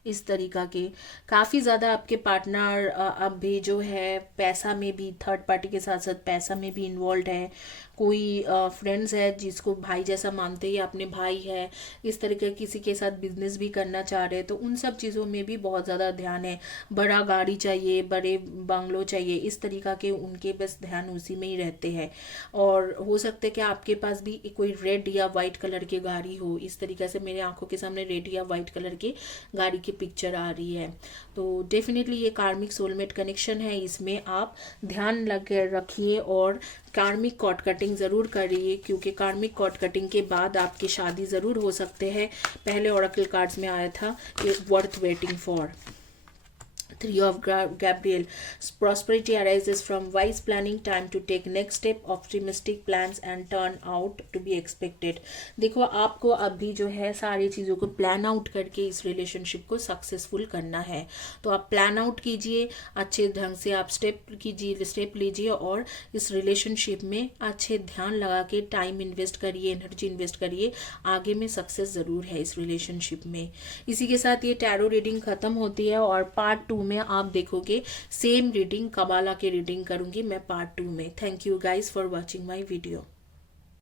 इस तरीका के काफ़ी ज़्यादा आपके पार्टनर अब भी जो है पैसा में भी, थर्ड पार्टी के साथ साथ पैसा में भी इन्वॉल्व है। कोई फ्रेंड्स है जिसको भाई जैसा मानते हैं, अपने भाई है, इस तरीके किसी के साथ बिजनेस भी करना चाह रहे हैं, तो उन सब चीज़ों में भी बहुत ज़्यादा ध्यान है। बड़ा गाड़ी चाहिए, बड़े बंगलो चाहिए, इस तरीका के उनके बस ध्यान उसी में ही रहते हैं। और हो सकता है कि आपके पास भी कोई रेड या वाइट कलर की गाड़ी हो, इस तरीके से मेरे आंखों के सामने रेड या वाइट कलर की गाड़ी की पिक्चर आ रही है। तो डेफिनेटली ये कार्मिक सोलमेट कनेक्शन है, इसमें आप ध्यान लगे रखिए और कार्मिक कॉर्ड कटिंग ज़रूर करिए, क्योंकि कार्मिक कॉर्ड कटिंग के बाद आपकी शादी ज़रूर हो सकते हैं। पहले ओरेकल कार्ड्स में आया था ये worth waiting for. Three of Gabriel. Prosperity arises from wise planning, time to take next step, optimistic plans and turn out to be expected. देखो आपको अभी जो है सारी चीज़ों को प्लान आउट करके इस रिलेशनशिप को सक्सेसफुल करना है। तो आप प्लान आउट कीजिए, अच्छे ढंग से आप स्टेप लीजिए और इस रिलेशनशिप में अच्छे ध्यान लगा के टाइम इन्वेस्ट करिए, एनर्जी इन्वेस्ट करिए। आगे में सक्सेस ज़रूर है इस रिलेशनशिप में। इसी के साथ ये टैरो रीडिंग ख़त्म होती है और पार्ट 2 में आप देखोगे सेम रीडिंग, कबाला की रीडिंग करूंगी मैं पार्ट 2 में। Thank you guys for watching my video.